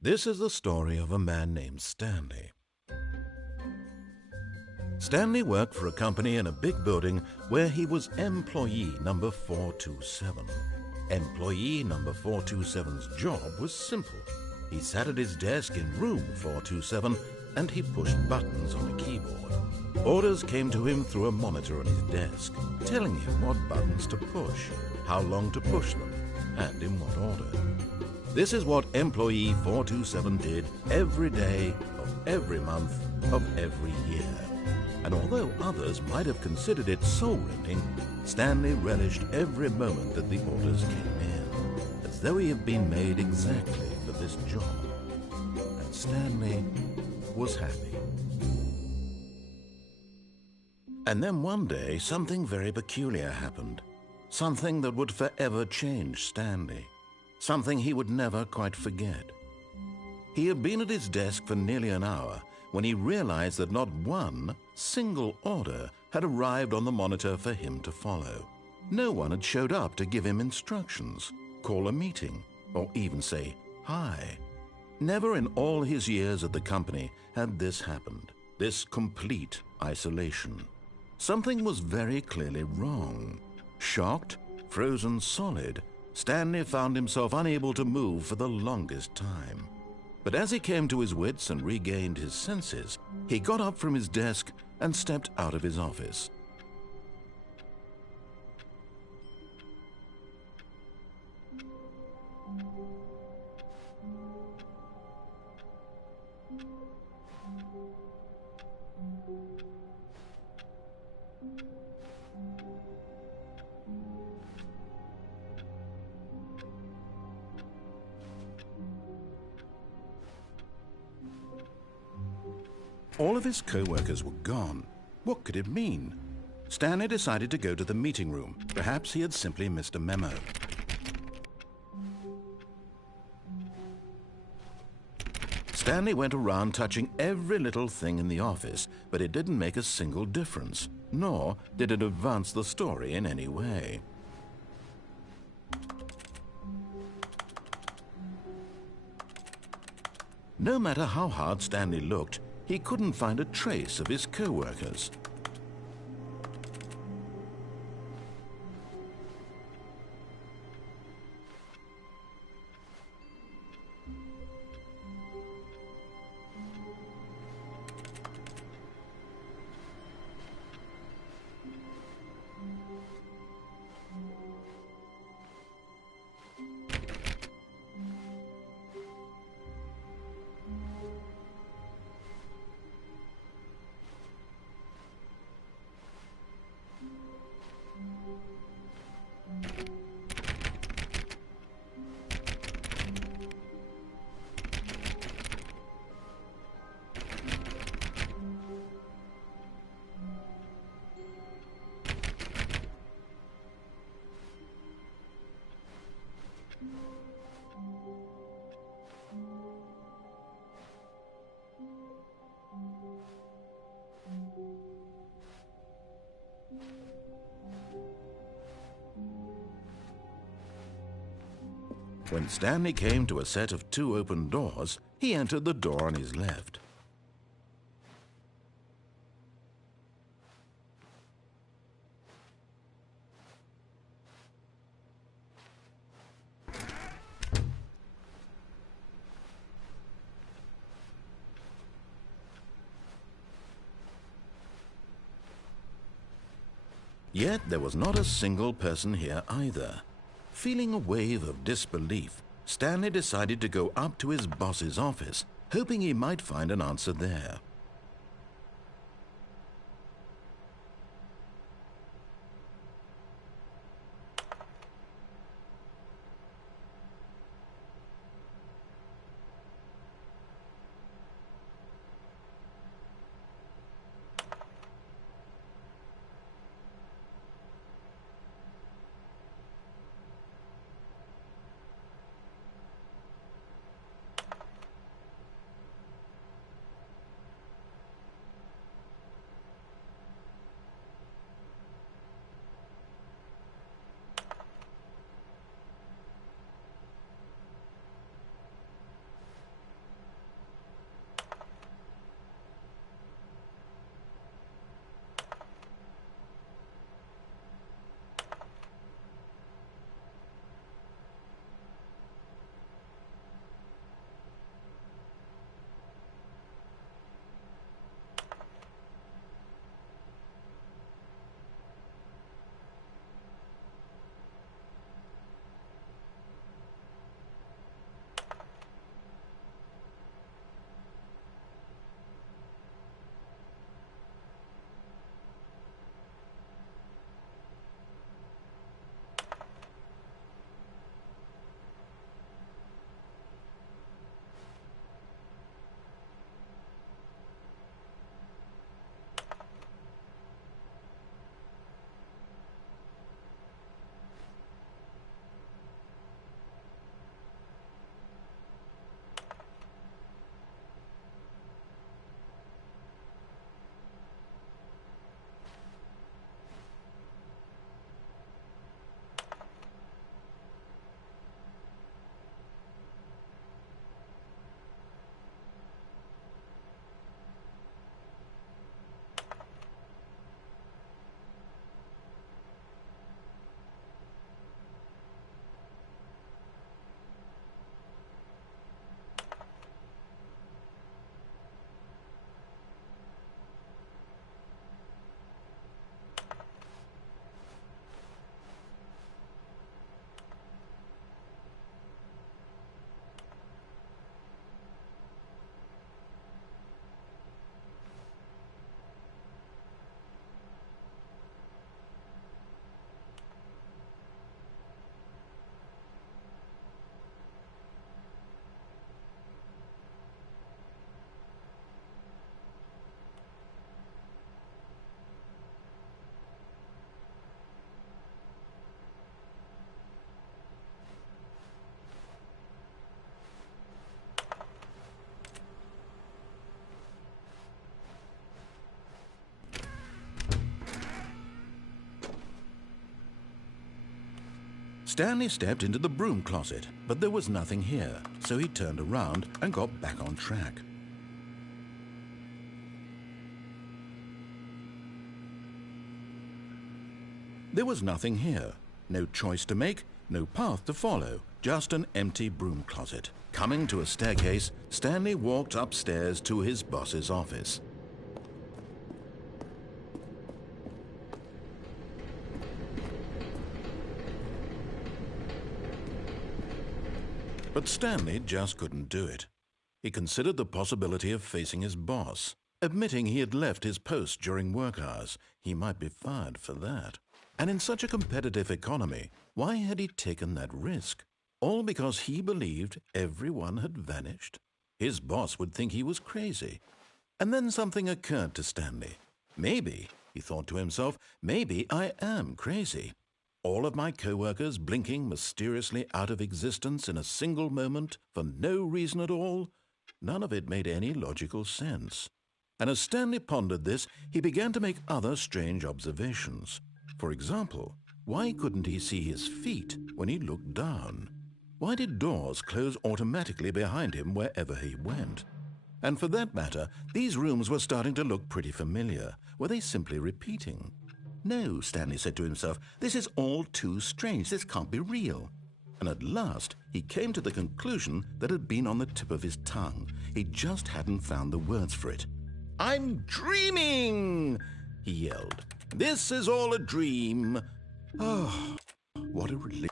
This is the story of a man named Stanley. Stanley worked for a company in a big building where he was employee number 427. Employee number 427's job was simple. He sat at his desk in room 427 and he pushed buttons on a keyboard. Orders came to him through a monitor on his desk, telling him what buttons to push, how long to push them, and in what order. This is what employee 427 did every day of every month of every year. And although others might have considered it soul-rending, Stanley relished every moment that the orders came in, as though he had been made exactly for this job. And Stanley was happy. And then one day, something very peculiar happened. Something that would forever change Stanley. Something he would never quite forget. He had been at his desk for nearly an hour when he realized that not one single order had arrived on the monitor for him to follow. No one had showed up to give him instructions, call a meeting, or even say hi. Never in all his years at the company had this happened, this complete isolation. Something was very clearly wrong. Shocked, frozen solid, Stanley found himself unable to move for the longest time. But as he came to his wits and regained his senses, he got up from his desk and stepped out of his office. All of his co-workers were gone. What could it mean? Stanley decided to go to the meeting room. Perhaps he had simply missed a memo. Stanley went around touching every little thing in the office, but it didn't make a single difference, nor did it advance the story in any way. No matter how hard Stanley looked, he couldn't find a trace of his co-workers. When Stanley came to a set of 2 open doors, he entered the door on his left. Yet there was not a single person here either. Feeling a wave of disbelief, Stanley decided to go up to his boss's office, hoping he might find an answer there. Stanley stepped into the broom closet, but there was nothing here, so he turned around and got back on track. There was nothing here. No choice to make, no path to follow, just an empty broom closet. Coming to a staircase, Stanley walked upstairs to his boss's office. But Stanley just couldn't do it. He considered the possibility of facing his boss. Admitting he had left his post during work hours, he might be fired for that. And in such a competitive economy, why had he taken that risk? All because he believed everyone had vanished? His boss would think he was crazy. And then something occurred to Stanley. Maybe, he thought to himself, maybe I am crazy. All of my co-workers blinking mysteriously out of existence in a single moment for no reason at all? None of it made any logical sense. And as Stanley pondered this, he began to make other strange observations. For example, why couldn't he see his feet when he looked down? Why did doors close automatically behind him wherever he went? And for that matter, these rooms were starting to look pretty familiar. Were they simply repeating? No, Stanley said to himself, this is all too strange. This can't be real. And at last, he came to the conclusion that had been on the tip of his tongue. He just hadn't found the words for it. "I'm dreaming!" he yelled. "This is all a dream." Oh, what a relief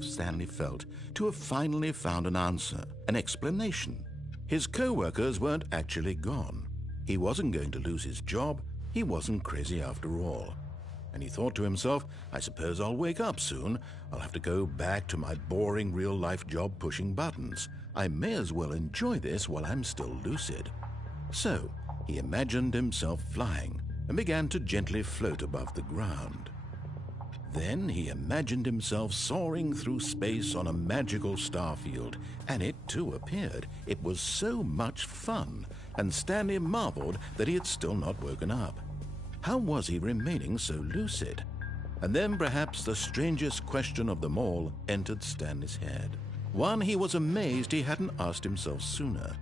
Stanley felt to have finally found an answer, an explanation. His co-workers weren't actually gone. He wasn't going to lose his job. He wasn't crazy after all. And he thought to himself, I suppose I'll wake up soon. I'll have to go back to my boring real-life job pushing buttons. I may as well enjoy this while I'm still lucid. So he imagined himself flying and began to gently float above the ground. Then he imagined himself soaring through space on a magical starfield, and it too appeared. It was so much fun, and Stanley marveled that he had still not woken up. How was he remaining so lucid? And then perhaps the strangest question of them all entered Stanley's head. One he was amazed he hadn't asked himself sooner.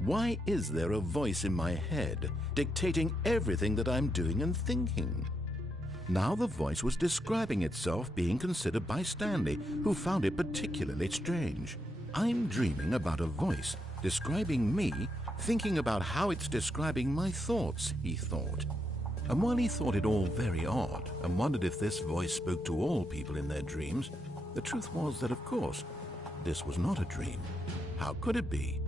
Why is there a voice in my head dictating everything that I'm doing and thinking? Now the voice was describing itself being considered by Stanley, who found it particularly strange. I'm dreaming about a voice describing me, thinking about how it's describing my thoughts, he thought. And while he thought it all very odd and wondered if this voice spoke to all people in their dreams, the truth was that, of course, this was not a dream. How could it be?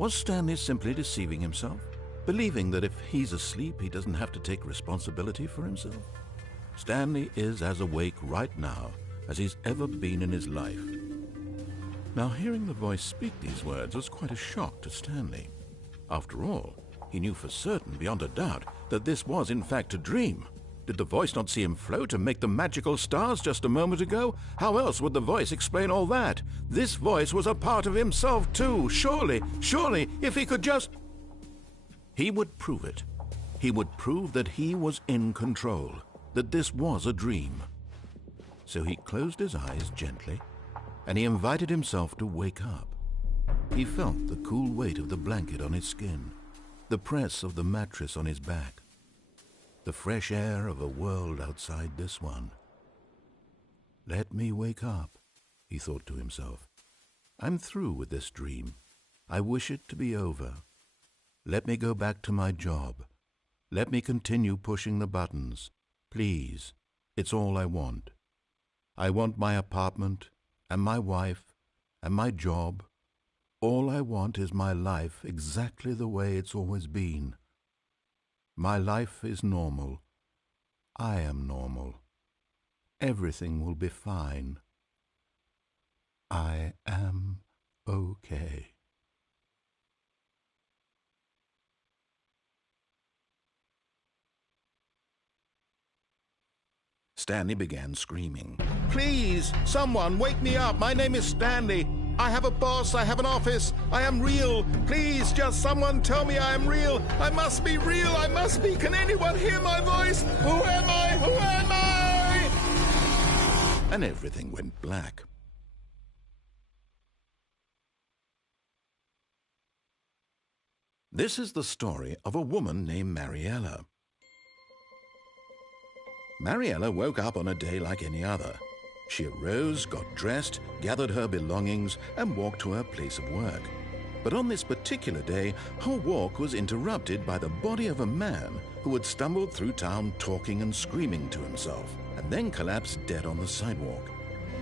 Was Stanley simply deceiving himself, believing that if he's asleep, he doesn't have to take responsibility for himself? Stanley is as awake right now as he's ever been in his life. Now, hearing the voice speak these words was quite a shock to Stanley. After all, he knew for certain, beyond a doubt, that this was in fact a dream. Did the voice not see him float and make the magical stars just a moment ago? How else would the voice explain all that? This voice was a part of himself too. Surely, if he could just... He would prove it. He would prove that he was in control, that this was a dream. So he closed his eyes gently, and he invited himself to wake up. He felt the cool weight of the blanket on his skin, the press of the mattress on his back, the fresh air of a world outside this one. Let me wake up, he thought to himself. I'm through with this dream. I wish it to be over. Let me go back to my job. Let me continue pushing the buttons. Please, it's all I want. I want my apartment and my wife and my job. All I want is my life exactly the way it's always been. My life is normal. I am normal. Everything will be fine. I am okay. Stanley began screaming. Please, someone, wake me up. My name is Stanley. I have a boss. I have an office. I am real. Please, just someone tell me I am real. I must be real. I must be. Can anyone hear my voice? Who am I? Who am I? and everything went black. This is the story of a woman named Mariella. Mariella woke up on a day like any other. She arose, got dressed, gathered her belongings, and walked to her place of work. But on this particular day, her walk was interrupted by the body of a man who had stumbled through town talking and screaming to himself, and then collapsed dead on the sidewalk.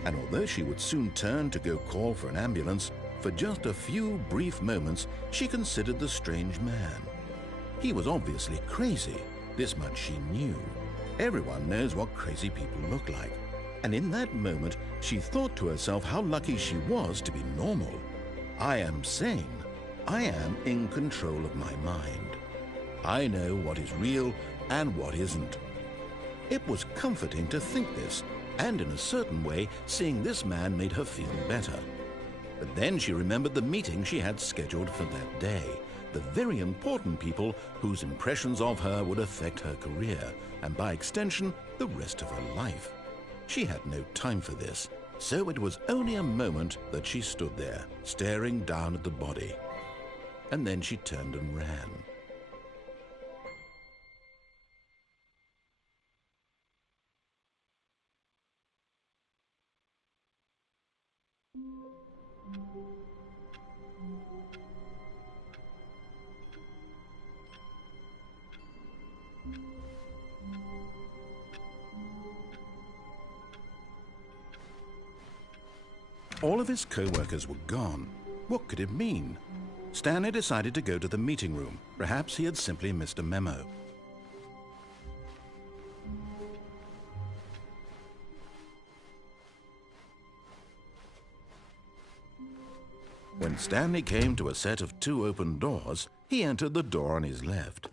And although she would soon turn to go call for an ambulance, for just a few brief moments she considered the strange man. He was obviously crazy, this much she knew. Everyone knows what crazy people look like. And in that moment, she thought to herself how lucky she was to be normal. I am sane. I am in control of my mind. I know what is real and what isn't. It was comforting to think this, and in a certain way, seeing this man made her feel better. But then she remembered the meeting she had scheduled for that day, the very important people whose impressions of her would affect her career, and by extension, the rest of her life. She had no time for this, so it was only a moment that she stood there, staring down at the body. And then she turned and ran. All of his co-workers were gone. What could it mean? Stanley decided to go to the meeting room. Perhaps he had simply missed a memo. When Stanley came to a set of 2 open doors, he entered the door on his left.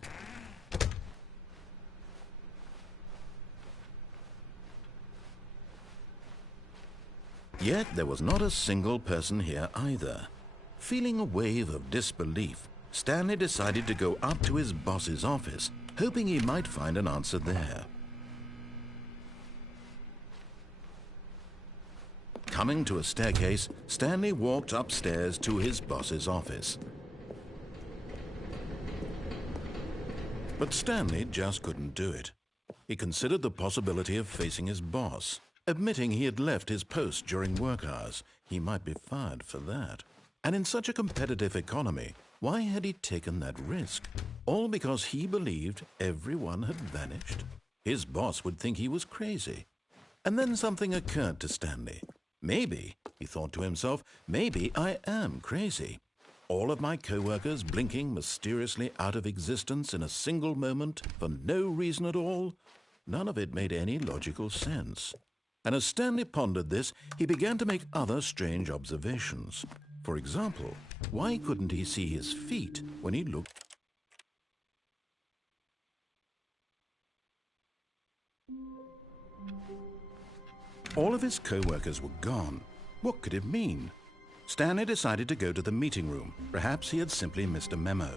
Yet there was not a single person here either. Feeling a wave of disbelief, Stanley decided to go up to his boss's office, hoping he might find an answer there. Coming to a staircase, Stanley walked upstairs to his boss's office. But Stanley just couldn't do it. He considered the possibility of facing his boss. Admitting he had left his post during work hours, he might be fired for that. And in such a competitive economy, why had he taken that risk? All because he believed everyone had vanished? His boss would think he was crazy. And then something occurred to Stanley. Maybe, he thought to himself, maybe I am crazy. All of my co-workers blinking mysteriously out of existence in a single moment for no reason at all? None of it made any logical sense. And as Stanley pondered this, he began to make other strange observations. For example, why couldn't he see his feet when he looked? All of his co-workers were gone. What could it mean? Stanley decided to go to the meeting room. Perhaps he had simply missed a memo.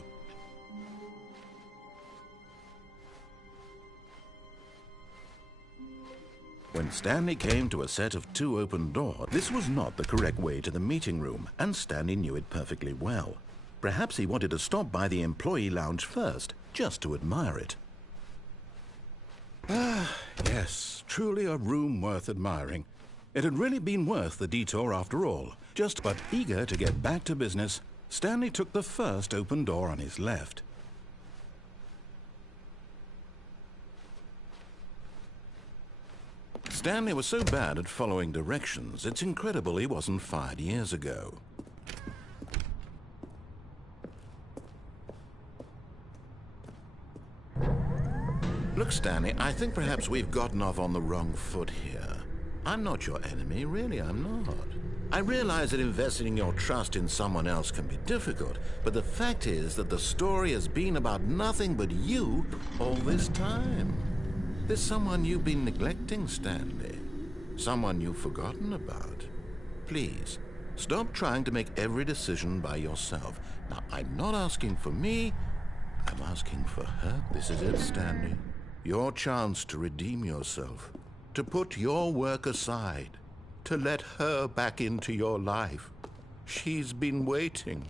When Stanley came to a set of 2 open doors, this was not the correct way to the meeting room, and Stanley knew it perfectly well. Perhaps he wanted to stop by the employee lounge first, just to admire it. Ah, yes, truly a room worth admiring. It had really been worth the detour after all. But eager to get back to business, Stanley took the first open door on his left. Stanley was so bad at following directions, it's incredible he wasn't fired years ago. Look, Stanley, I think perhaps we've gotten off on the wrong foot here. I'm not your enemy, really, I'm not. I realize that investing your trust in someone else can be difficult, but the fact is that the story has been about nothing but you all this time. There's someone you've been neglecting, Stanley. Someone you've forgotten about. Please, stop trying to make every decision by yourself. Now, I'm not asking for me, I'm asking for her. This is it, Stanley. Your chance to redeem yourself. to put your work aside, to let her back into your life. She's been waiting.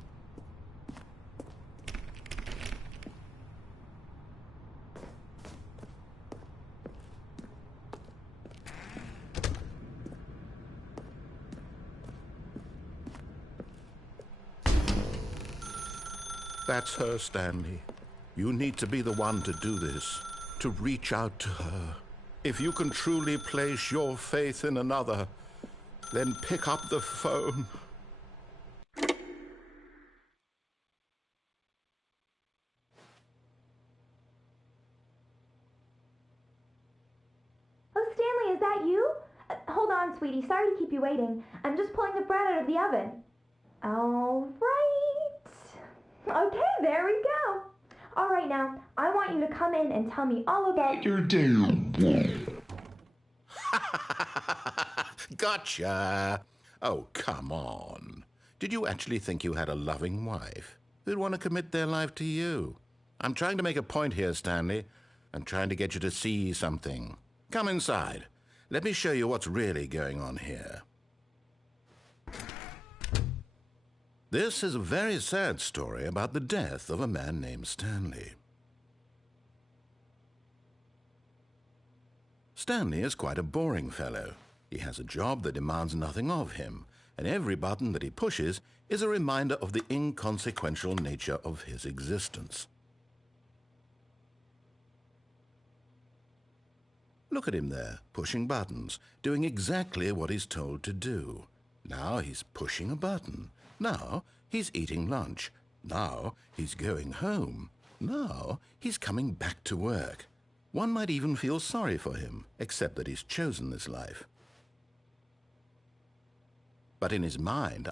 That's her, Stanley. You need to be the one to do this, to reach out to her. If you can truly place your faith in another, then pick up the phone. Oh, Stanley, is that you? Hold on, sweetie. Sorry to keep you waiting. I'm just pulling the bread out of the oven. All right. Okay, there we go. All right, now, I want you to come in and tell me all about your day. Gotcha. Oh, come on. Did you actually think you had a loving wife who'd want to commit their life to you? I'm trying to make a point here, Stanley. I'm trying to get you to see something. Come inside. Let me show you what's really going on here. This is a very sad story about the death of a man named Stanley. Stanley is quite a boring fellow. He has a job that demands nothing of him, and every button that he pushes is a reminder of the inconsequential nature of his existence. Look at him there, pushing buttons, doing exactly what he's told to do. Now he's pushing a button. Now he's eating lunch. Now he's going home. Now he's coming back to work. One might even feel sorry for him, except that he's chosen this life. But in his mind,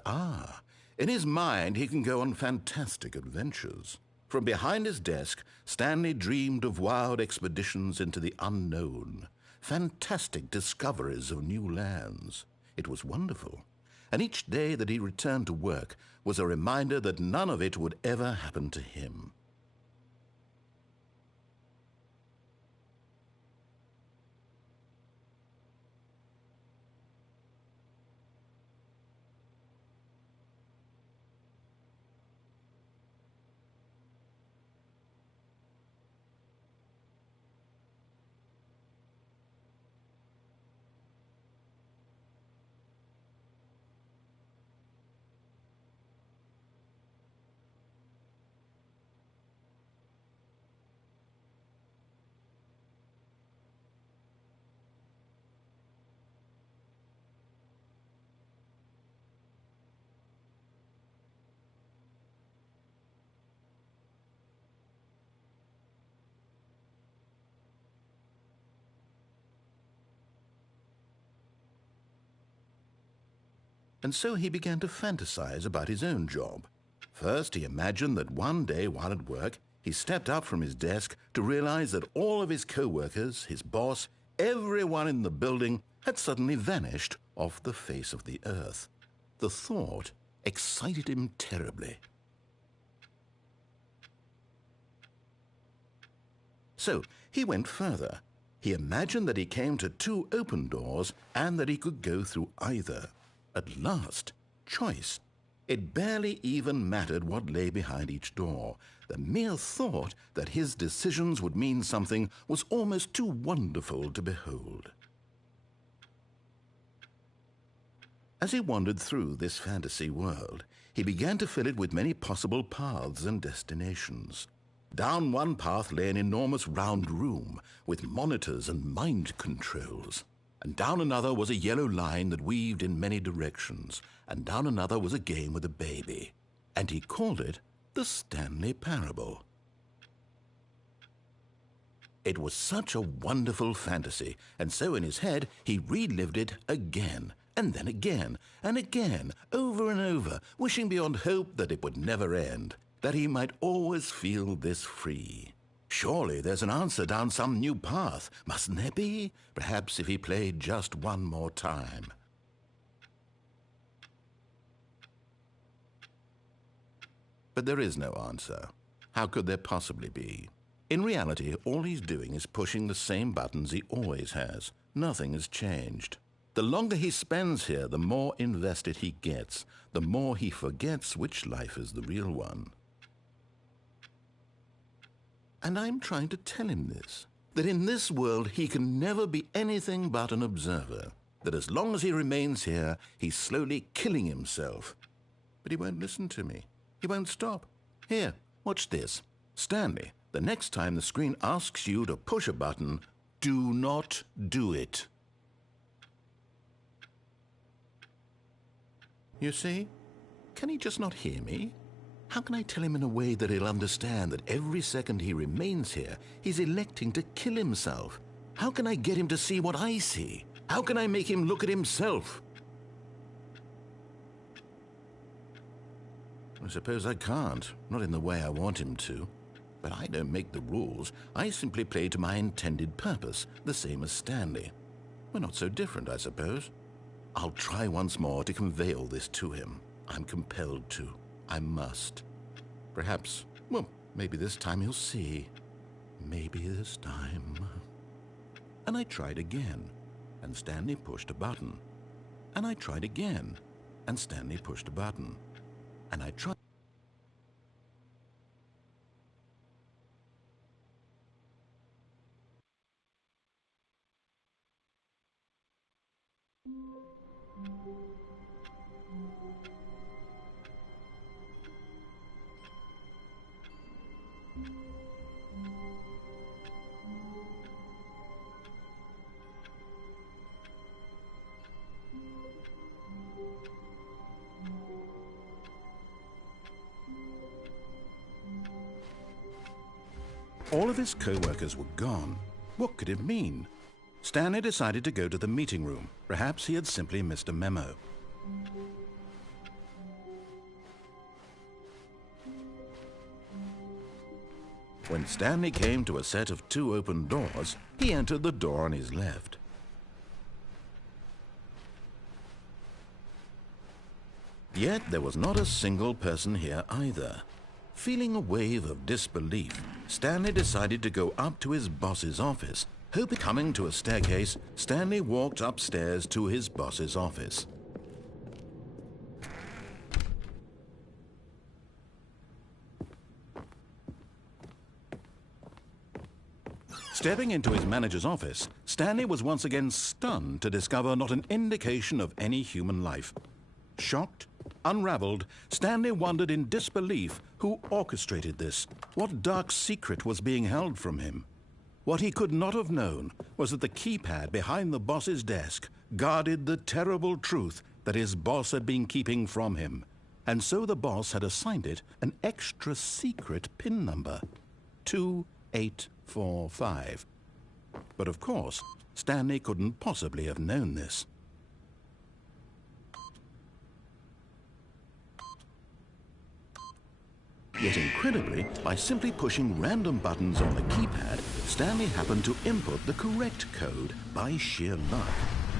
he can go on fantastic adventures. From behind his desk, Stanley dreamed of wild expeditions into the unknown, fantastic discoveries of new lands. It was wonderful. And each day that he returned to work was a reminder that none of it would ever happen to him. And so he began to fantasize about his own job. First, he imagined that one day while at work, he stepped up from his desk to realize that all of his co-workers, his boss, everyone in the building had suddenly vanished off the face of the earth. The thought excited him terribly. So he went further. He imagined that he came to two open doors and that he could go through either. At last, choice. It barely even mattered what lay behind each door. The mere thought that his decisions would mean something was almost too wonderful to behold. As he wandered through this fantasy world, he began to fill it with many possible paths and destinations. Down one path lay an enormous round room with monitors and mind controls. And down another was a yellow line that weaved in many directions, and down another was a game with a baby. And he called it the Stanley Parable. It was such a wonderful fantasy, and so in his head he relived it again, and then again, and again, over and over, wishing beyond hope that it would never end, that he might always feel this free. Surely there's an answer down some new path, mustn't there be? Perhaps if he played just one more time. But there is no answer. How could there possibly be? In reality, all he's doing is pushing the same buttons he always has. Nothing has changed. The longer he spends here, the more invested he gets, the more he forgets which life is the real one. And I'm trying to tell him this, that in this world he can never be anything but an observer, that as long as he remains here, he's slowly killing himself. But he won't listen to me. He won't stop. Here, watch this. Stanley, the next time the screen asks you to push a button, do not do it. You see? Can he just not hear me? How can I tell him in a way that he'll understand that every second he remains here, he's electing to kill himself? How can I get him to see what I see? How can I make him look at himself? I suppose I can't, not in the way I want him to. But I don't make the rules. I simply play to my intended purpose, the same as Stanley. We're not so different, I suppose. I'll try once more to convey all this to him. I'm compelled to. I must. Perhaps, well, maybe this time he'll see. Maybe this time. And I tried again, and Stanley pushed a button. And I tried again, and Stanley pushed a button. And I tried. All of his co-workers were gone. What could it mean? Stanley decided to go to the meeting room. Perhaps he had simply missed a memo. When Stanley came to a set of 2 open doors, he entered the door on his left. Yet there was not a single person here either. Feeling a wave of disbelief, Stanley decided to go up to his boss's office. Coming to a staircase, Stanley walked upstairs to his boss's office. Stepping into his manager's office, Stanley was once again stunned to discover not an indication of any human life. Shocked, unraveled, Stanley wondered in disbelief who orchestrated this. What dark secret was being held from him? What he could not have known was that the keypad behind the boss's desk guarded the terrible truth that his boss had been keeping from him. And so the boss had assigned it an extra secret PIN number, 2845. But of course, Stanley couldn't possibly have known this. Yet incredibly, by simply pushing random buttons on the keypad, Stanley happened to input the correct code by sheer luck.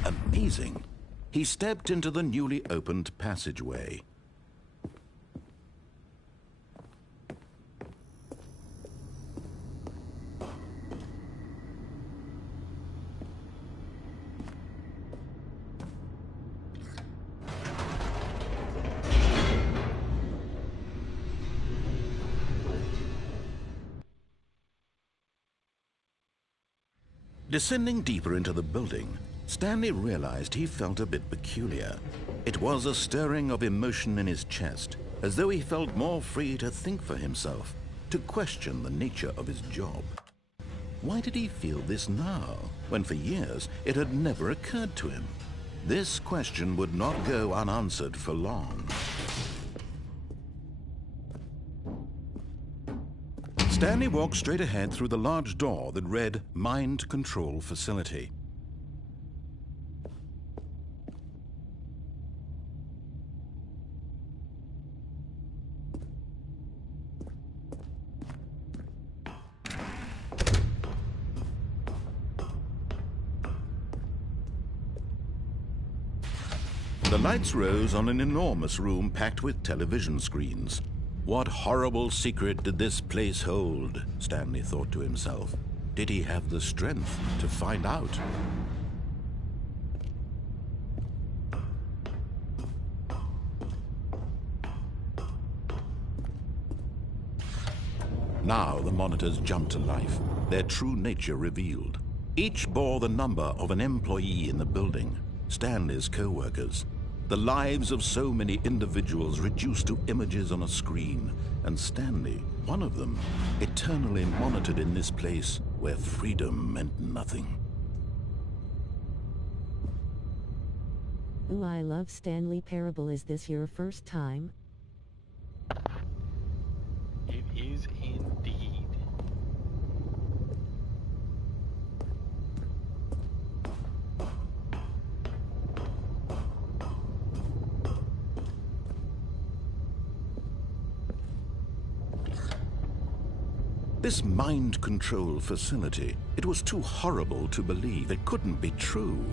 Amazing. He stepped into the newly opened passageway. Descending deeper into the building, Stanley realized he felt a bit peculiar. It was a stirring of emotion in his chest, as though he felt more free to think for himself, to question the nature of his job. Why did he feel this now, when for years it had never occurred to him? This question would not go unanswered for long. Stanley walked straight ahead through the large door that read Mind Control Facility. The lights rose on an enormous room packed with television screens. What horrible secret did this place hold? Stanley thought to himself. Did he have the strength to find out? Now the monitors jumped to life, their true nature revealed. Each bore the number of an employee in the building, Stanley's co-workers. The lives of so many individuals reduced to images on a screen, and Stanley, one of them, eternally monitored in this place where freedom meant nothing. Ooh, I love Stanley Parable. Is this your first time? It is indeed. This mind control facility, it was too horrible to believe. It couldn't be true.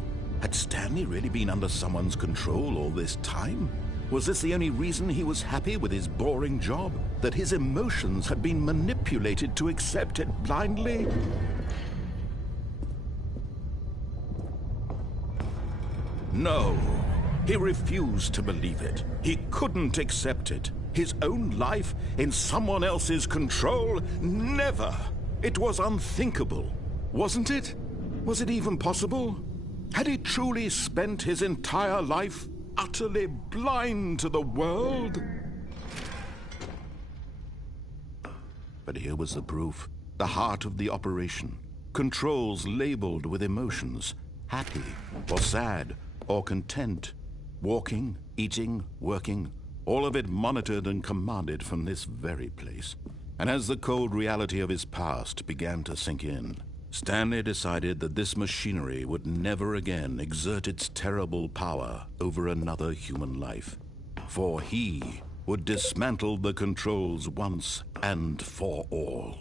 Had Stanley really been under someone's control all this time? Was this the only reason he was happy with his boring job? That his emotions had been manipulated to accept it blindly? No, he refused to believe it. He couldn't accept it. His own life in someone else's control? Never! It was unthinkable, wasn't it? Was it even possible? Had he truly spent his entire life utterly blind to the world? But here was the proof, the heart of the operation. Controls labeled with emotions, happy or sad or content, walking, eating, working, all of it monitored and commanded from this very place. And as the cold reality of his past began to sink in, Stanley decided that this machinery would never again exert its terrible power over another human life. For he would dismantle the controls once and for all.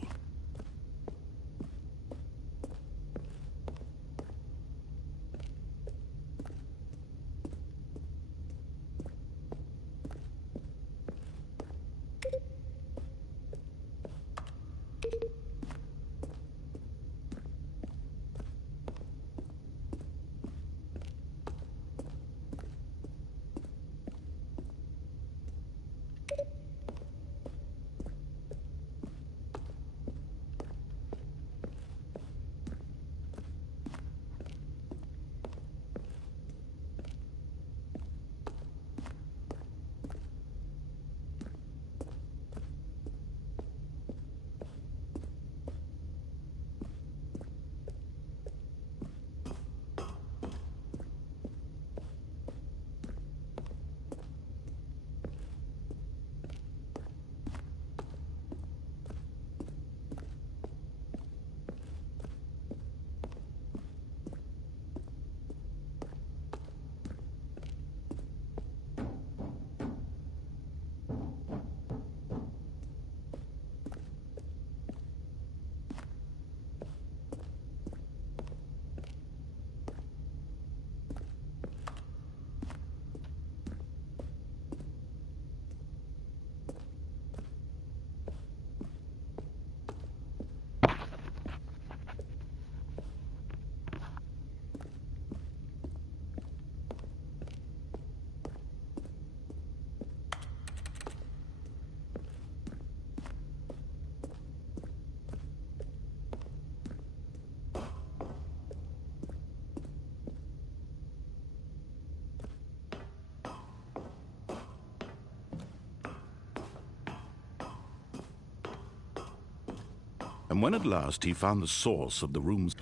And when at last he found the source of the room's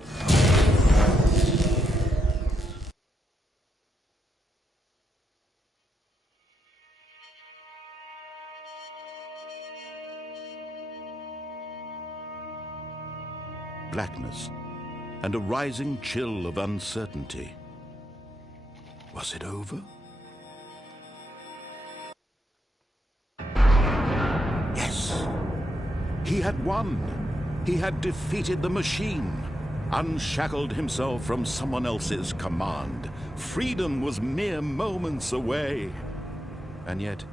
blackness and a rising chill of uncertainty. Was it over? Yes! He had won! He had defeated the machine, unshackled himself from someone else's command. Freedom was mere moments away. And yet,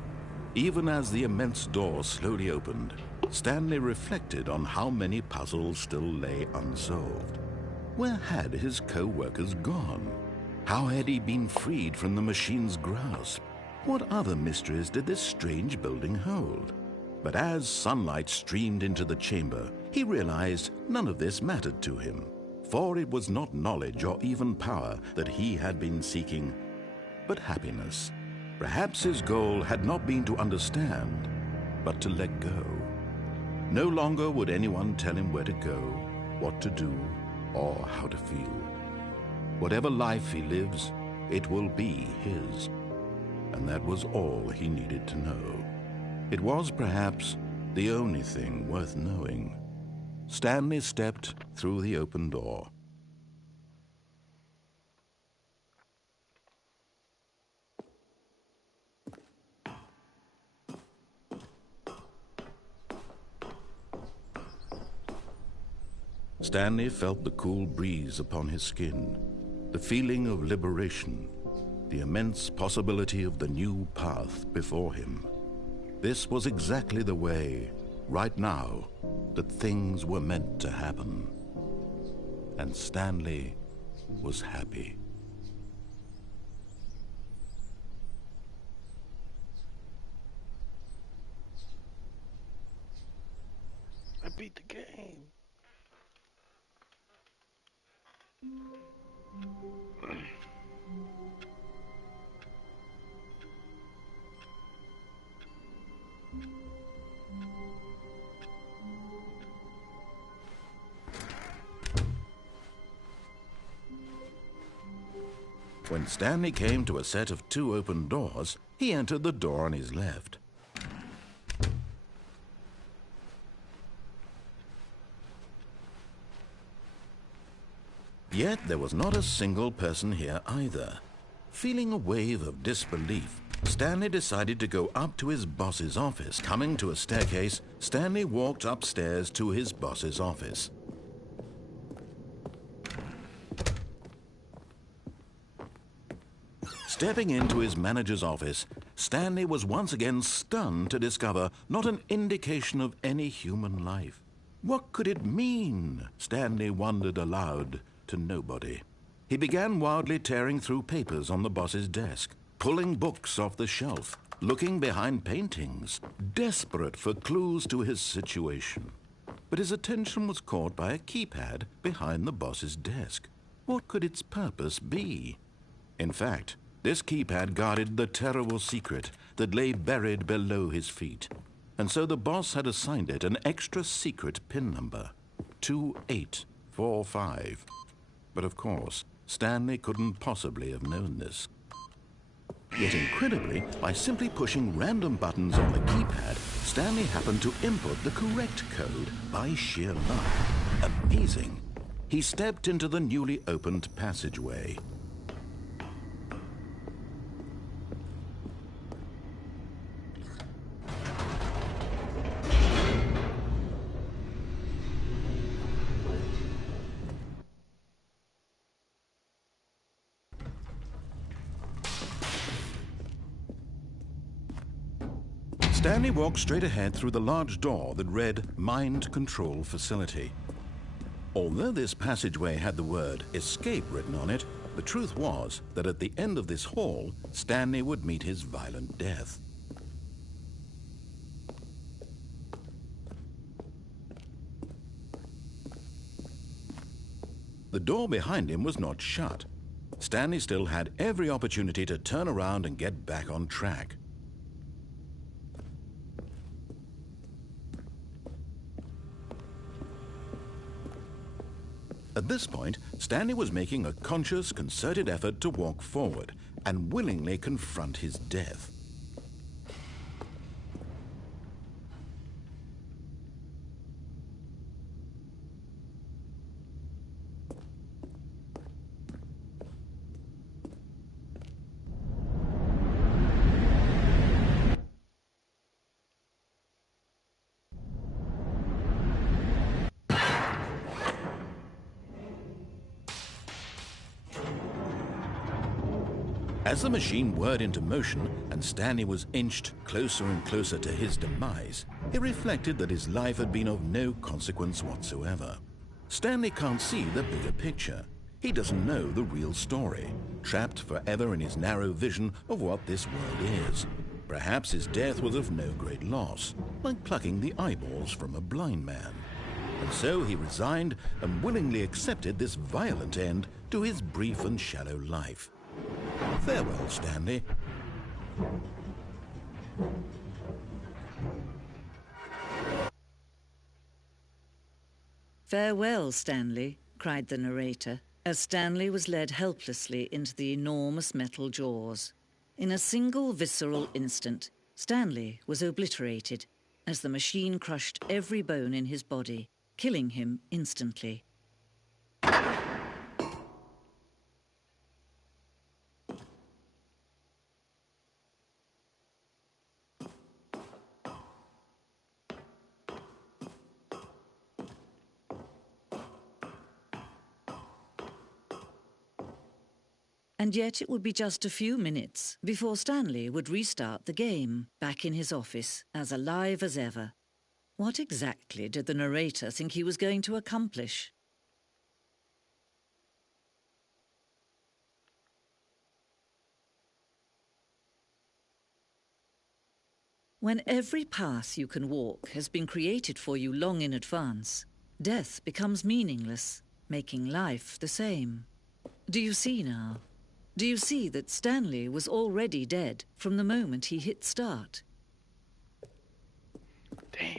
Even as the immense door slowly opened, Stanley reflected on how many puzzles still lay unsolved. Where had his co-workers gone? How had he been freed from the machine's grasp? What other mysteries did this strange building hold? But as sunlight streamed into the chamber, he realized none of this mattered to him, for it was not knowledge or even power that he had been seeking, but happiness. Perhaps his goal had not been to understand, but to let go. No longer would anyone tell him where to go, what to do, or how to feel. Whatever life he lives, it will be his. And that was all he needed to know. It was perhaps the only thing worth knowing. Stanley stepped through the open door. Stanley felt the cool breeze upon his skin, the feeling of liberation, the immense possibility of the new path before him. This was exactly the way, right now, that things were meant to happen. And Stanley was happy. I beat the game. When Stanley came to a set of 2 open doors, he entered the door on his left. Yet there was not a single person here either. Feeling a wave of disbelief, Stanley decided to go up to his boss's office. Coming to a staircase, Stanley walked upstairs to his boss's office. Stepping into his manager's office, Stanley was once again stunned to discover not an indication of any human life. What could it mean? Stanley wondered aloud to nobody. He began wildly tearing through papers on the boss's desk, pulling books off the shelf, looking behind paintings, desperate for clues to his situation. But his attention was caught by a keypad behind the boss's desk. What could its purpose be? In fact, this keypad guarded the terrible secret that lay buried below his feet. And so the boss had assigned it an extra secret PIN number, 2845. But of course, Stanley couldn't possibly have known this. Yet incredibly, by simply pushing random buttons on the keypad, Stanley happened to input the correct code by sheer luck. Amazing. He stepped into the newly opened passageway. Stanley walked straight ahead through the large door that read Mind Control Facility. Although this passageway had the word escape written on it, the truth was that at the end of this hall, Stanley would meet his violent death. The door behind him was not shut. Stanley still had every opportunity to turn around and get back on track. At this point, Stanley was making a conscious, concerted effort to walk forward and willingly confront his death. As the machine whirred into motion and Stanley was inched closer and closer to his demise, he reflected that his life had been of no consequence whatsoever. Stanley can't see the bigger picture. He doesn't know the real story, trapped forever in his narrow vision of what this world is. Perhaps his death was of no great loss, like plucking the eyeballs from a blind man. And so he resigned and willingly accepted this violent end to his brief and shallow life. Farewell, Stanley. "Farewell, Stanley," cried the narrator, as Stanley was led helplessly into the enormous metal jaws. In a single visceral instant, Stanley was obliterated as the machine crushed every bone in his body, killing him instantly. And yet it would be just a few minutes before Stanley would restart the game, back in his office, as alive as ever. What exactly did the narrator think he was going to accomplish? When every path you can walk has been created for you long in advance, death becomes meaningless, making life the same. Do you see now? Do you see that Stanley was already dead from the moment he hit start? Damn.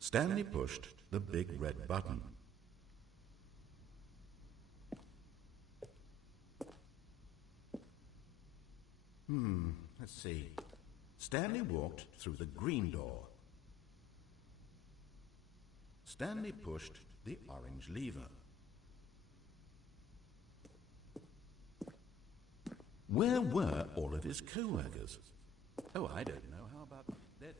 Stanley pushed the big red button. Let's see. Stanley walked through the green door. Stanley pushed the orange lever. Where were all of his co-workers? Oh, I don't know. How about this?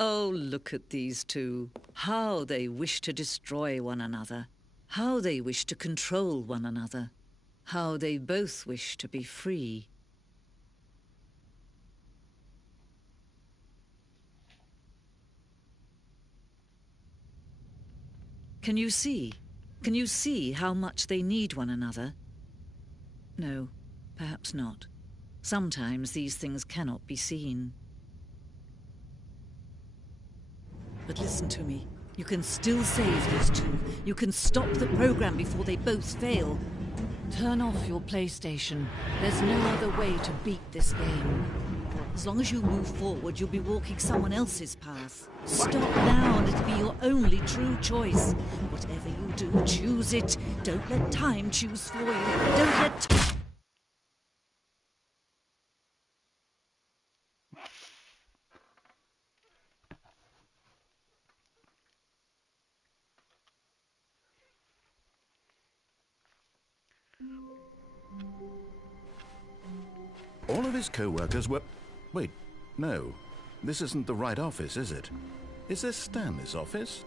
Oh, look at these two. How they wish to destroy one another. How they wish to control one another. How they both wish to be free. Can you see? Can you see how much they need one another? No, perhaps not. Sometimes these things cannot be seen. But listen to me. You can still save these two. You can stop the program before they both fail. Turn off your PlayStation. There's no other way to beat this game. As long as you move forward, you'll be walking someone else's path. Stop now and it'll be your only true choice. Whatever you do, choose it. Don't let time choose for you. Don't let... All of his co-workers were... Wait, no. This isn't the right office, is it? Is this Stanley's office?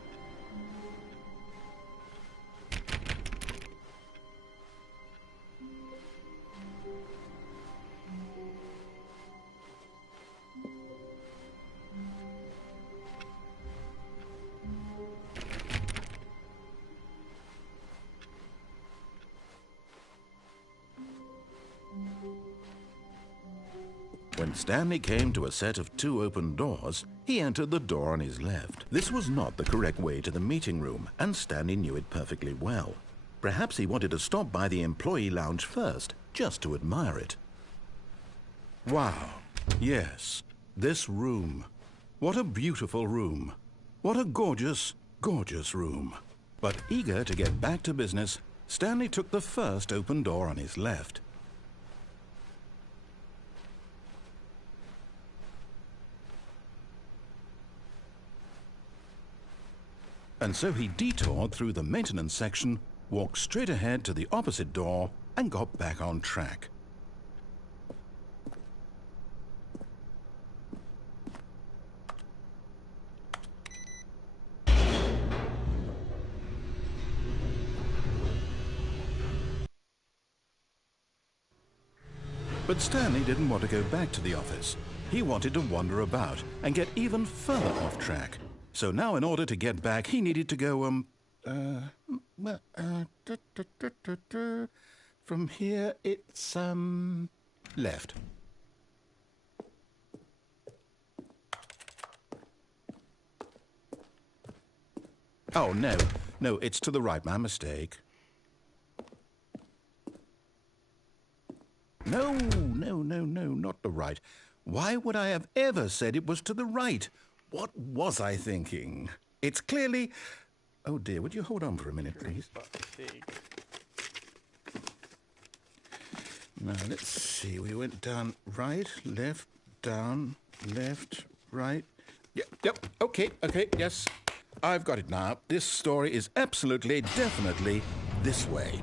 When Stanley came to a set of 2 open doors, he entered the door on his left. This was not the correct way to the meeting room, and Stanley knew it perfectly well. Perhaps he wanted to stop by the employee lounge first, just to admire it. Wow, yes, this room. What a beautiful room. What a gorgeous, gorgeous room. But eager to get back to business, Stanley took the first open door on his left. And so he detoured through the maintenance section, walked straight ahead to the opposite door, and got back on track. But Stanley didn't want to go back to the office. He wanted to wander about and get even further off track. So now, in order to get back, he needed to go, from here, it's, left. Oh, no. No, it's to the right. My mistake. No, not the right. Why would I have ever said it was to the right? What was I thinking? It's clearly... Oh, dear, would you hold on for a minute, please? Now, let's see. We went down right, left, down, left, right. Yep, okay, yes. I've got it now. This story is absolutely, definitely this way.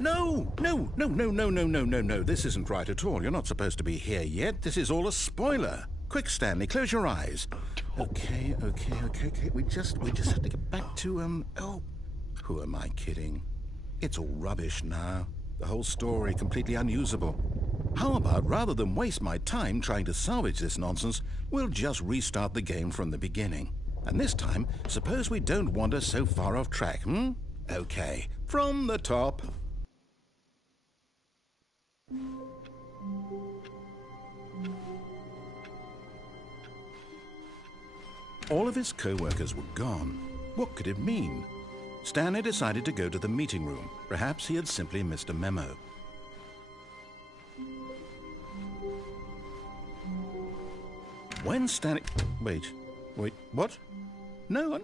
No. This isn't right at all. You're not supposed to be here yet. This is all a spoiler. Quick, Stanley, close your eyes. Okay. We just have to get back to, oh, who am I kidding? It's all rubbish now. The whole story completely unusable. How about, rather than waste my time trying to salvage this nonsense, we'll just restart the game from the beginning. And this time, suppose we don't wander so far off track, hmm? Okay, from the top. All of his co-workers were gone. What could it mean? Stanley decided to go to the meeting room. Perhaps he had simply missed a memo. When Stanley... Wait, what? No,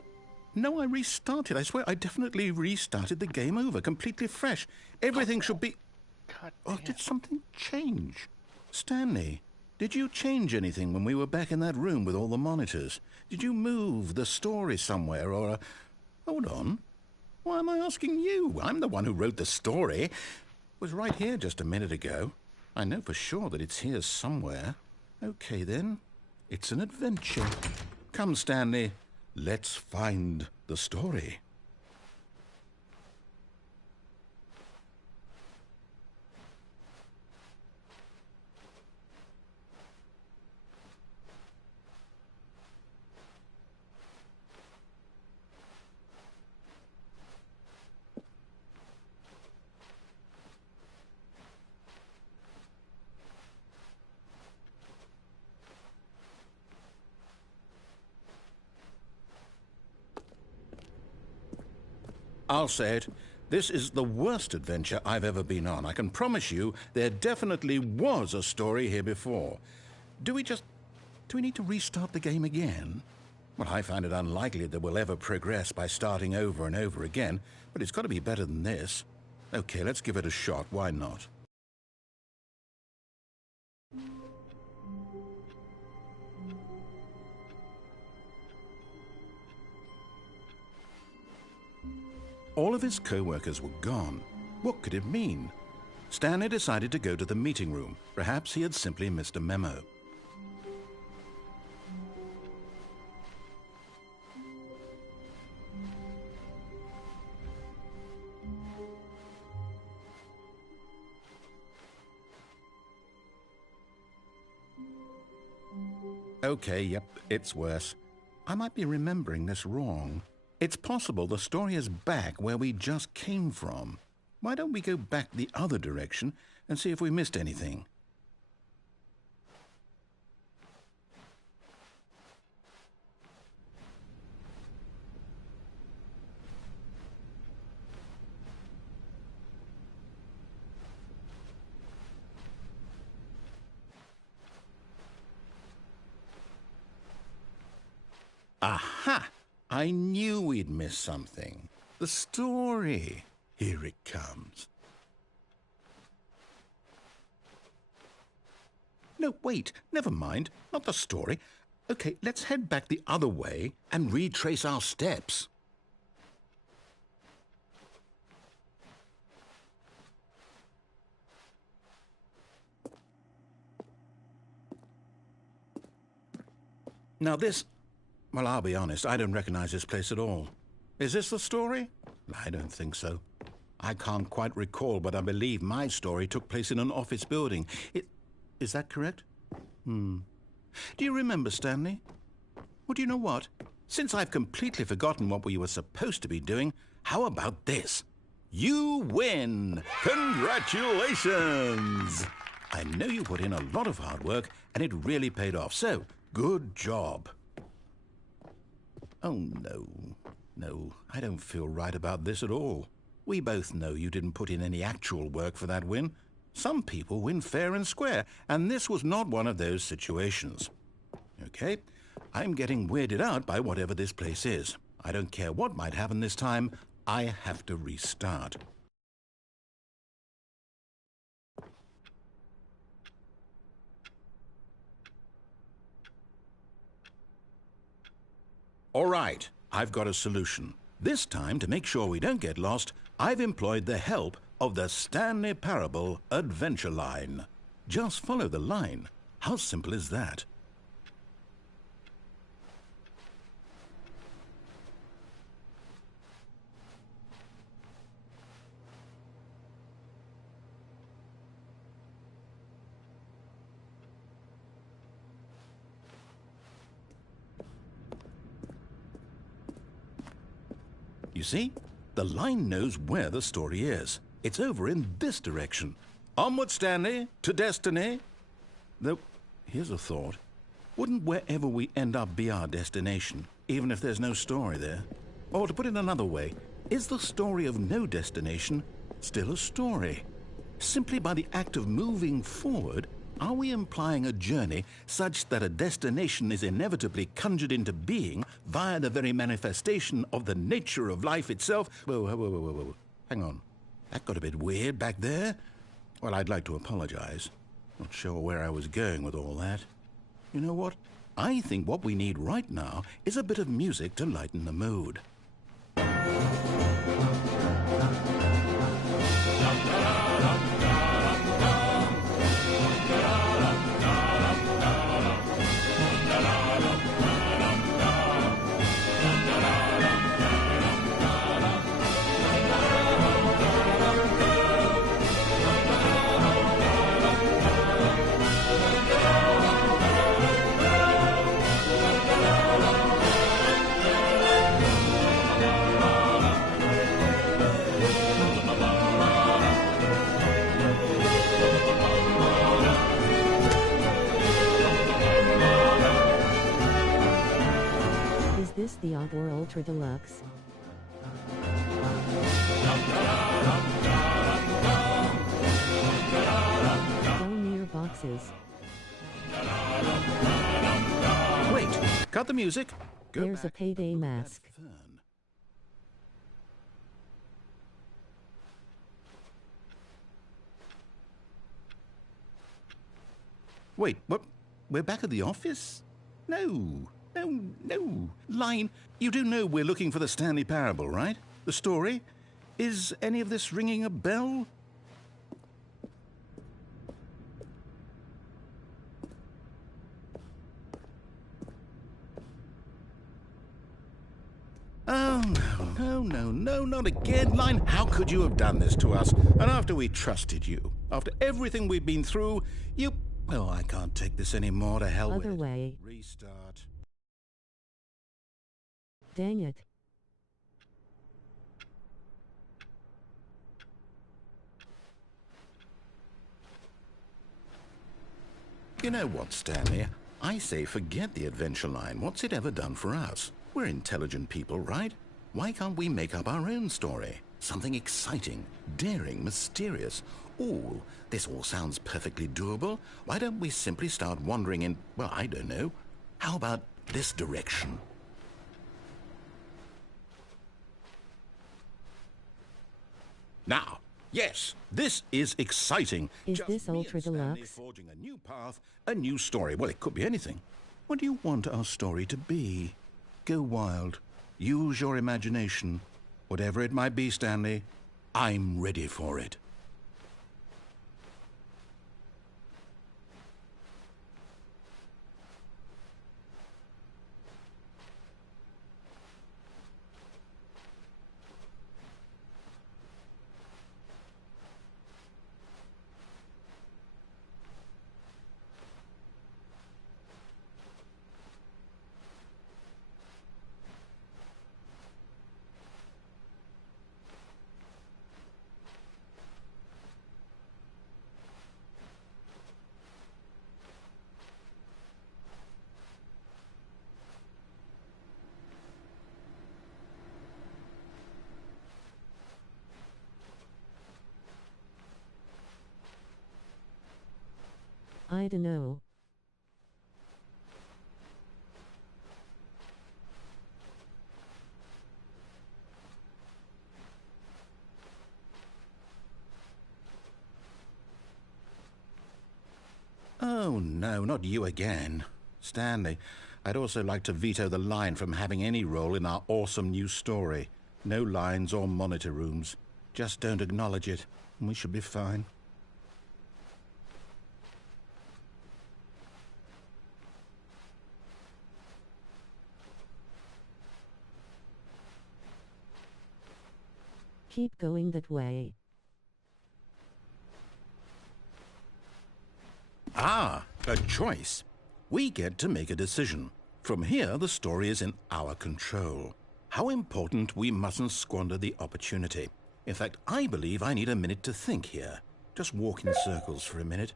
I restarted. I swear, I definitely restarted the game over, completely fresh. Everything should be... God Oh, damn. did something change? Stanley, did you change anything when we were back in that room with all the monitors? Did you move the story somewhere or... Hold on. Why am I asking you? I'm the one who wrote the story. It was right here just a minute ago. I know for sure that it's here somewhere. Okay, then. It's an adventure. Come, Stanley. Let's find the story. I'll say it. This is the worst adventure I've ever been on. I can promise you there definitely was a story here before. Do we need to restart the game again? Well, I find it unlikely that we'll ever progress by starting over and over again, but it's got to be better than this. Okay, let's give it a shot. Why not? All of his co-workers were gone. What could it mean? Stanley decided to go to the meeting room. Perhaps he had simply missed a memo. Okay, yep, it's worse. I might be remembering this wrong. It's possible the story is back where we just came from. Why don't we go back the other direction and see if we missed anything? Aha! I knew we'd miss something. The story. Here it comes. No, wait. Never mind. Not the story. Okay, let's head back the other way and retrace our steps. Now this... Well, I'll be honest, I don't recognize this place at all. Is this the story? I don't think so. I can't quite recall, but I believe my story took place in an office building. Is that correct? Do you remember, Stanley? Well, do you know what? Since I've completely forgotten what we were supposed to be doing, how about this? You win! Congratulations! I know you put in a lot of hard work, and it really paid off, so good job. Oh, no. No, I don't feel right about this at all. We both know you didn't put in any actual work for that win. Some people win fair and square, and this was not one of those situations. Okay, I'm getting weirded out by whatever this place is. I don't care what might happen this time. I have to restart. All right, I've got a solution. This time, to make sure we don't get lost, I've employed the help of the Stanley Parable Adventure Line. Just follow the line. How simple is that? see? The line knows where the story is. It's over in this direction. Onward, Stanley, to destiny. Though, here's a thought. Wouldn't wherever we end up be our destination, even if there's no story there? Or to put it another way, is the story of no destination still a story? Simply by the act of moving forward, are we implying a journey such that a destination is inevitably conjured into being via the very manifestation of the nature of life itself? Whoa. Hang on. That got a bit weird back there. Well, I'd like to apologize. Not sure where I was going with all that. You know what? I think what we need right now is a bit of music to lighten the mood. Is this the Odd or Ultra Deluxe? Go near boxes. Wait, cut the music. Go There's a back payday and look at mask. Fern. Wait, what? We're back at the office? No. Line, you do know we're looking for the Stanley Parable, right? The story? Is any of this ringing a bell? Oh, no, not again, Line. How could you have done this to us? And after we trusted you, after everything we've been through, you... Well, I can't take this anymore. To hell with Other it. way. Restart. Dang it. You know what, Stanley? I say forget the adventure line. What's it ever done for us? We're intelligent people, right? Why can't we make up our own story? Something exciting, daring, mysterious. Ooh, this all sounds perfectly doable. Why don't we simply start wandering in, well, I don't know. How about this direction? Now, yes, this is exciting. Is Just this me Ultra and Stanley Deluxe? forging a new path, a new story. Well, it could be anything. What do you want our story to be? Go wild. Use your imagination. Whatever it might be, Stanley, I'm ready for it. I don't know. Oh, no, not you again. Stanley, I'd also like to veto the line from having any role in our awesome new story. No lines or monitor rooms. Just don't acknowledge it, and we should be fine. Keep going that way. Ah, a choice. We get to make a decision. From here, the story is in our control. how important we mustn't squander the opportunity. In fact, I believe I need a minute to think here. Just walk in circles for a minute.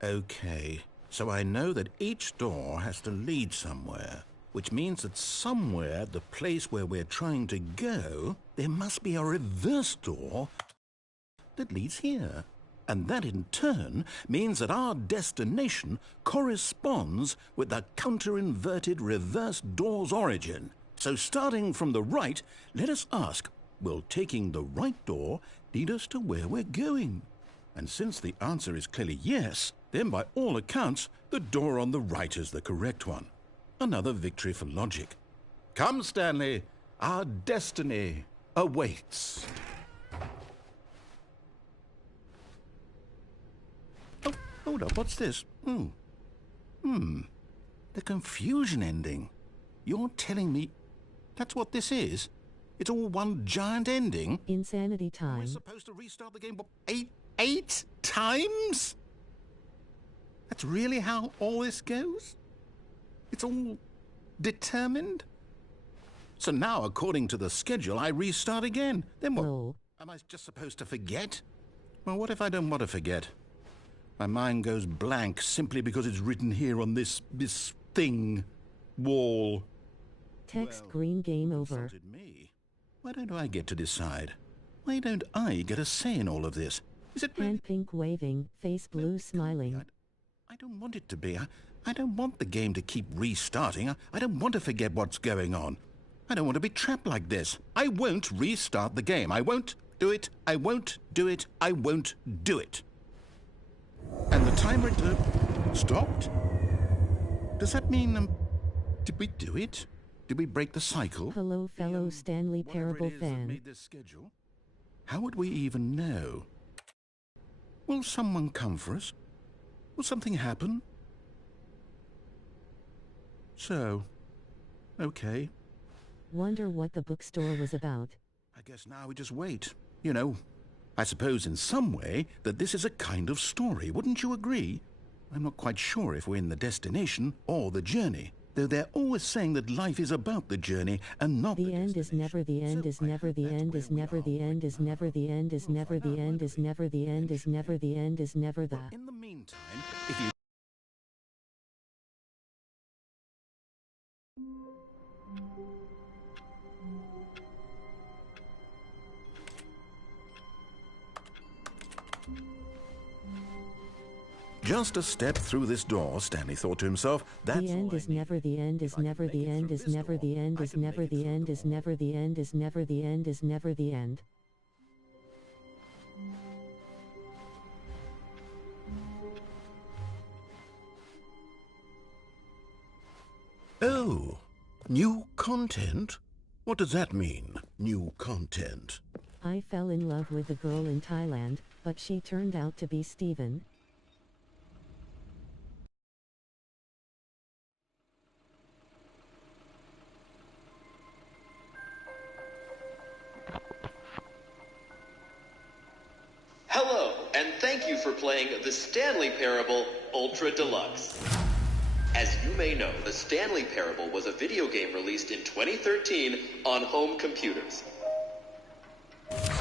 Okay, so I know that each door has to lead somewhere, which means that somewhere at the place where we're trying to go, there must be a reverse door that leads here. And that in turn means that our destination corresponds with the counter-inverted reverse door's origin. So starting from the right, let us ask, will taking the right door lead us to where we're going? And since the answer is clearly yes, then by all accounts, the door on the right is the correct one. Another victory for logic. Come, Stanley, our destiny awaits. Oh, hold up, what's this? The confusion ending. You're telling me that's what this is? It's all one giant ending? Insanity time. We're supposed to restart the game eight times? That's really how all this goes? It's all determined? So now, according to the schedule, I restart again. Then what? Oh. Am I just supposed to forget? Well, what if I don't want to forget? My mind goes blank simply because it's written here on this thing, wall. Text Well, green game who over. consulted me? Why don't I get to decide? Why don't I get a say in all of this? Is it really? Hand pink waving, face blue smiling. I don't want it to be. I don't want the game to keep restarting. I don't want to forget what's going on. I don't want to be trapped like this. I won't restart the game. I won't do it. I won't do it. I won't do it. And the timer stopped? Does that mean, did we do it? Did we break the cycle? Hello, fellow Stanley Whatever Parable it is that fan. made this schedule? How would we even know? Will someone come for us? Will something happen? So, okay. Wonder what the bookstore was about. I guess now we just wait. You know, I suppose in some way that this is a kind of story, wouldn't you agree? I'm not quite sure if we're in the destination or the journey, though they're always saying that life is about the journey and not the The end is never the end So is I never hope the that's end where is we never are the end right is now. never the end is We'll never find the out, end won't is we? never the end is never the end is never the. In the meantime, if you... Just a step through this door, Stanley thought to himself. That's The end all I is need. never the end is If I can never make the it end through is this never door, the end I is can never make it the through end the is door. never the end is never the end is never the end. Oh, new content? What does that mean, new content? I fell in love with a girl in Thailand, but she turned out to be Steven. Hello, and thank you for playing the Stanley Parable Ultra Deluxe. As you may know, the Stanley Parable was a video game released in 2013 on home computers.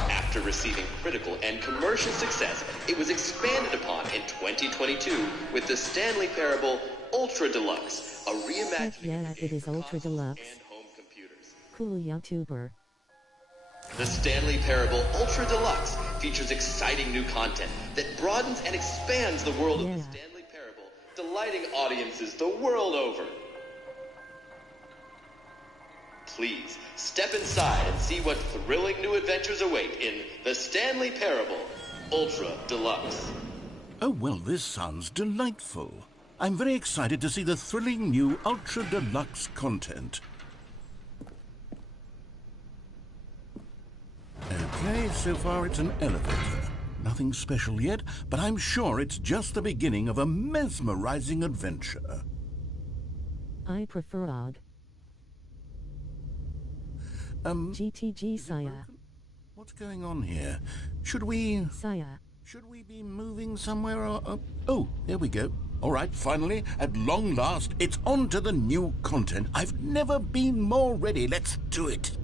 After receiving critical and commercial success, it was expanded upon in 2022 with the Stanley Parable Ultra Deluxe, a reimagining Heck yeah, of the it game is for Ultra consoles Deluxe. and home computers. Cool YouTuber. The Stanley Parable Ultra Deluxe features exciting new content that broadens and expands the world of the Yeah. Stanley Parable, delighting audiences the world over. Please, step inside and see what thrilling new adventures await in the Stanley Parable Ultra Deluxe. Oh, well, this sounds delightful. I'm very excited to see the thrilling new Ultra Deluxe content. Okay, so far it's an elevator. Nothing special yet, but I'm sure it's just the beginning of a mesmerizing adventure. I prefer Og. GTG Saya. What's going on here? Should we Saya. be moving somewhere or... oh, there we go. All right, finally, at long last, it's on to the new content. I've never been more ready. Let's do it.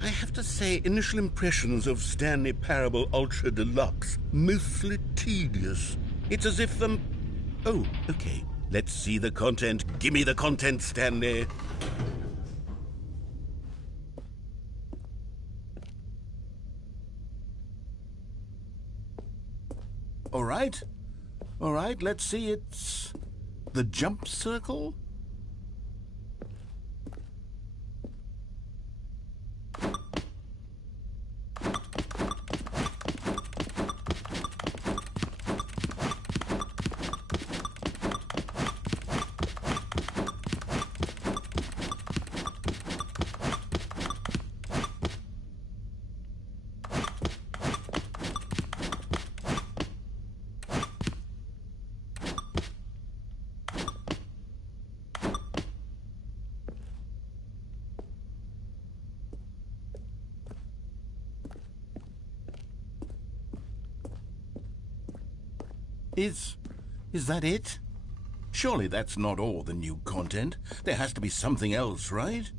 I have to say, initial impressions of Stanley Parable Ultra Deluxe, mostly tedious. It's as if the... Oh, okay. Let's see the content. Give me the content, Stanley. All right. All right, let's see. It's the jump circle. Is that it? Surely that's not all the new content. There has to be something else, right?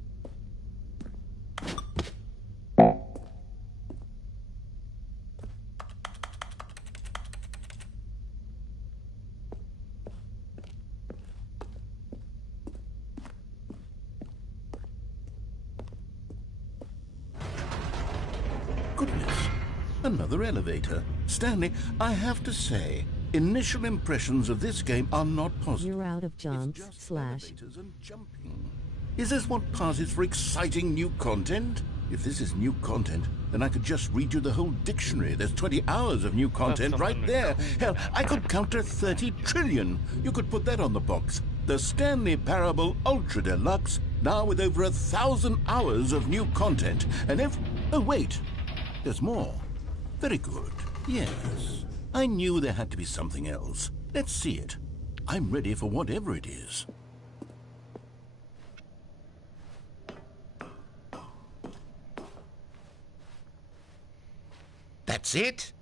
Goodness, another elevator. Stanley, I have to say, initial impressions of this game are not positive. You're out of jumps, It's just slash. elevators and jumping. Is this what passes for exciting new content? If this is new content, then I could just read you the whole dictionary. There's 20 hours of new content right there. Hell, I could count to 30 trillion. You could put that on the box. The Stanley Parable Ultra Deluxe, now with over 1,000 hours of new content. And if... Oh, wait. There's more. Very good. Yes. I knew there had to be something else. Let's see it. I'm ready for whatever it is. That's it?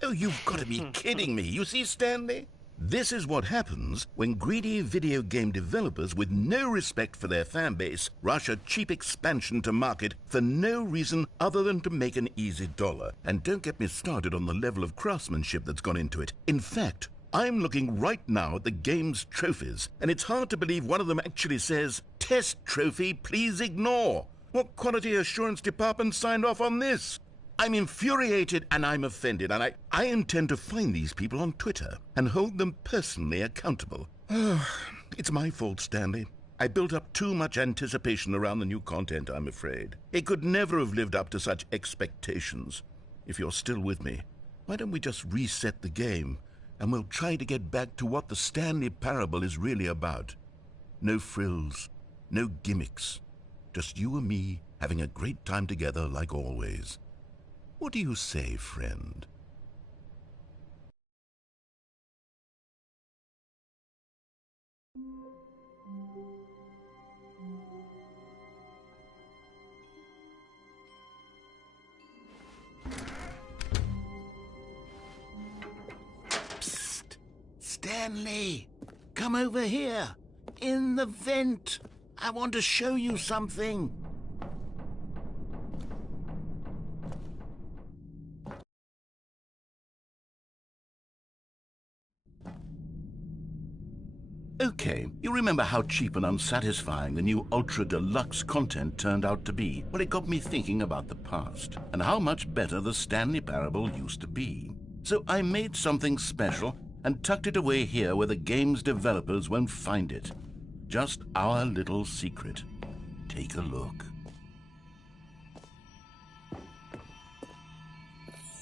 Oh, you've got to be kidding me. You see, Stanley? This is what happens when greedy video game developers with no respect for their fan base rush a cheap expansion to market for no reason other than to make an easy dollar. And don't get me started on the level of craftsmanship that's gone into it. In fact, I'm looking right now at the game's trophies, and it's hard to believe one of them actually says, "Test trophy, please ignore." What quality assurance department signed off on this? I'm infuriated and I'm offended, and I intend to find these people on Twitter and hold them personally accountable. It's my fault, Stanley. I built up too much anticipation around the new content, I'm afraid. It could never have lived up to such expectations. If you're still with me, why don't we just reset the game, and we'll try to get back to what the Stanley Parable is really about. No frills, no gimmicks. Just you and me having a great time together like always. What do you say, friend? Psst! Stanley! Come over here! In the vent! I want to show you something! Okay, you remember how cheap and unsatisfying the new Ultra Deluxe content turned out to be? Well, it got me thinking about the past, and how much better the Stanley Parable used to be. So I made something special and tucked it away here where the game's developers won't find it. Just our little secret. Take a look.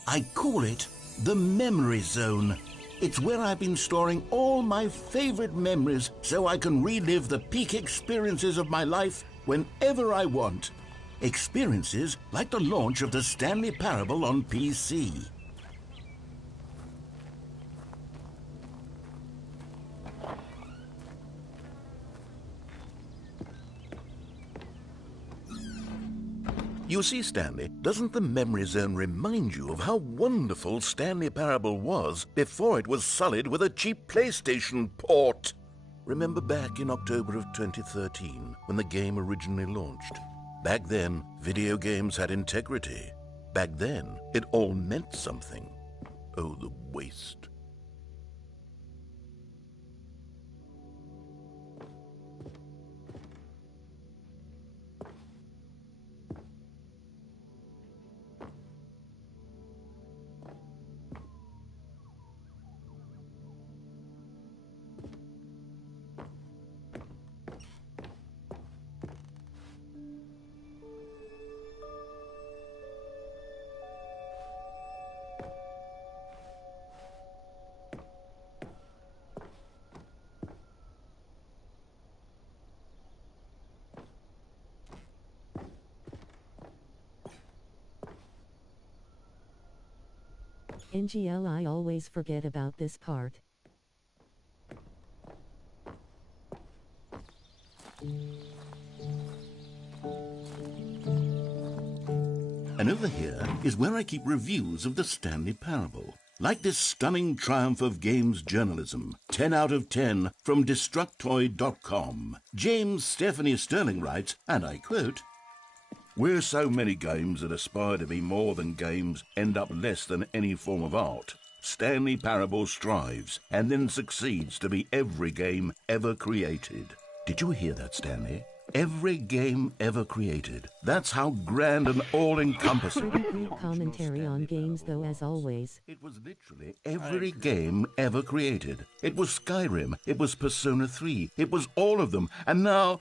I call it the Memory Zone. It's where I've been storing all my favorite memories so I can relive the peak experiences of my life whenever I want. Experiences like the launch of the Stanley Parable on PC. You see, Stanley, doesn't the memory zone remind you of how wonderful Stanley Parable was before it was sullied with a cheap PlayStation port? Remember back in October of 2013, when the game originally launched? Back then, video games had integrity. Back then, it all meant something. Oh, the waste. NGL, I always forget about this part. And over here is where I keep reviews of the Stanley Parable. Like this stunning triumph of games journalism, 10 out of 10 from Destructoid.com. James Stephanie Sterling writes, and I quote, "Where so many games that aspire to be more than games end up less than any form of art, Stanley Parable strives and then succeeds to be every game ever created." Did you hear that, Stanley? Every game ever created. That's how grand and all-encompassing. Pretty great commentary on games, though, as always. It was literally every game ever created. It was Skyrim, it was Persona 3, it was all of them, and now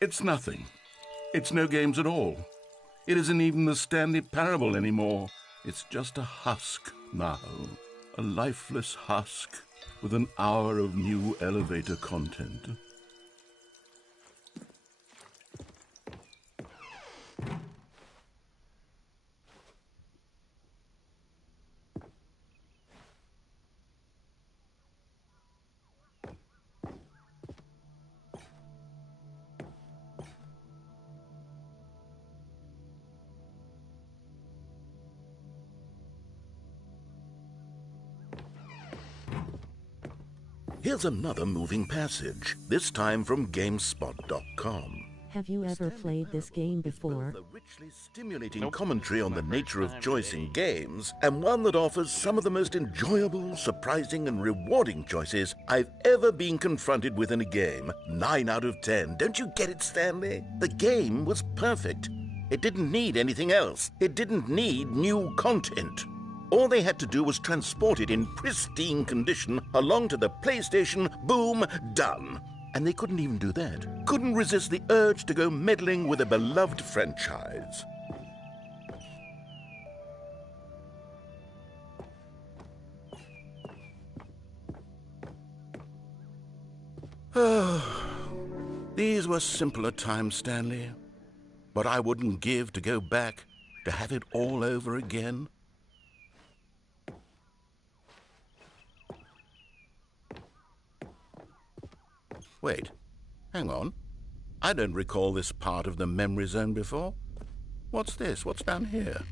it's nothing. It's no games at all. It isn't even the Stanley Parable anymore. It's just a husk now. A lifeless husk with an hour of new elevator content. Here's another moving passage, this time from GameSpot.com. Have you ever played this game before? A richly stimulating commentary on the nature of choice in games, and one that offers some of the most enjoyable, surprising, and rewarding choices I've ever been confronted with in a game. 9 out of 10. Don't you get it, Stanley? The game was perfect. It didn't need anything else. It didn't need new content. All they had to do was transport it in pristine condition along to the PlayStation, boom, done. And they couldn't even do that. Couldn't resist the urge to go meddling with a beloved franchise. These were simpler times, Stanley. But I wouldn't give to go back to have it all over again. Wait, hang on. I don't recall this part of the memory zone before. What's this? What's down here?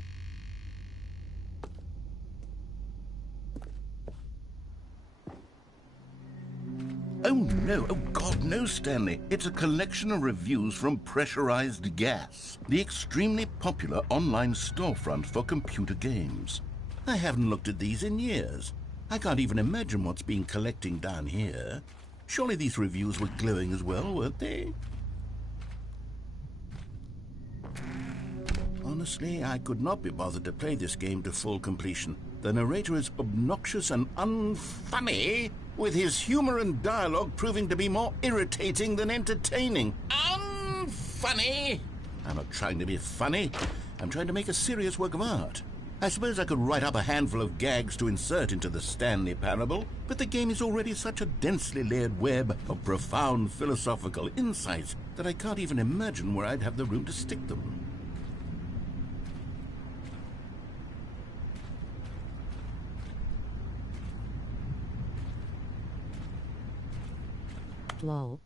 Oh no, oh God, no, Stanley. It's a collection of reviews from Pressurized Gas, the extremely popular online storefront for computer games. I haven't looked at these in years. I can't even imagine what's been collecting down here. Surely these reviews were glowing as well, weren't they? Honestly, I could not be bothered to play this game to full completion. The narrator is obnoxious and unfunny, with his humor and dialogue proving to be more irritating than entertaining. Unfunny! I'm not trying to be funny. I'm trying to make a serious work of art. I suppose I could write up a handful of gags to insert into the Stanley Parable, but the game is already such a densely layered web of profound philosophical insights that I can't even imagine where I'd have the room to stick them. Lol.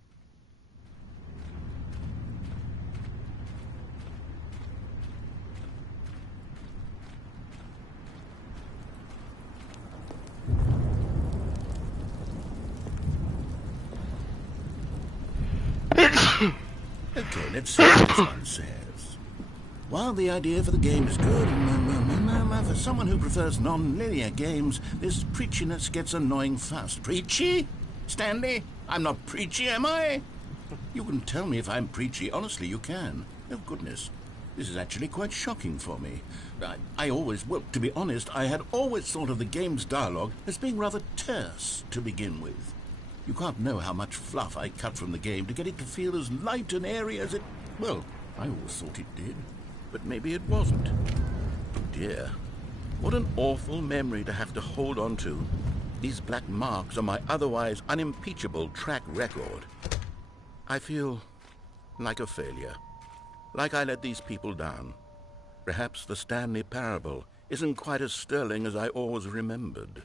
Okay, let's see what this one says. While the idea for the game is good, for someone who prefers non-linear games, this preachiness gets annoying fast. Preachy? Stanley? I'm not preachy, am I? You can tell me if I'm preachy. Honestly, you can. Oh, goodness. This is actually quite shocking for me. Well, to be honest, I had always thought of the game's dialogue as being rather terse to begin with. You can't know how much fluff I cut from the game to get it to feel as light and airy as it... Well, I always thought it did. But maybe it wasn't. Oh dear. What an awful memory to have to hold on to. These black marks on my otherwise unimpeachable track record. I feel like a failure. Like I let these people down. Perhaps the Stanley Parable isn't quite as sterling as I always remembered.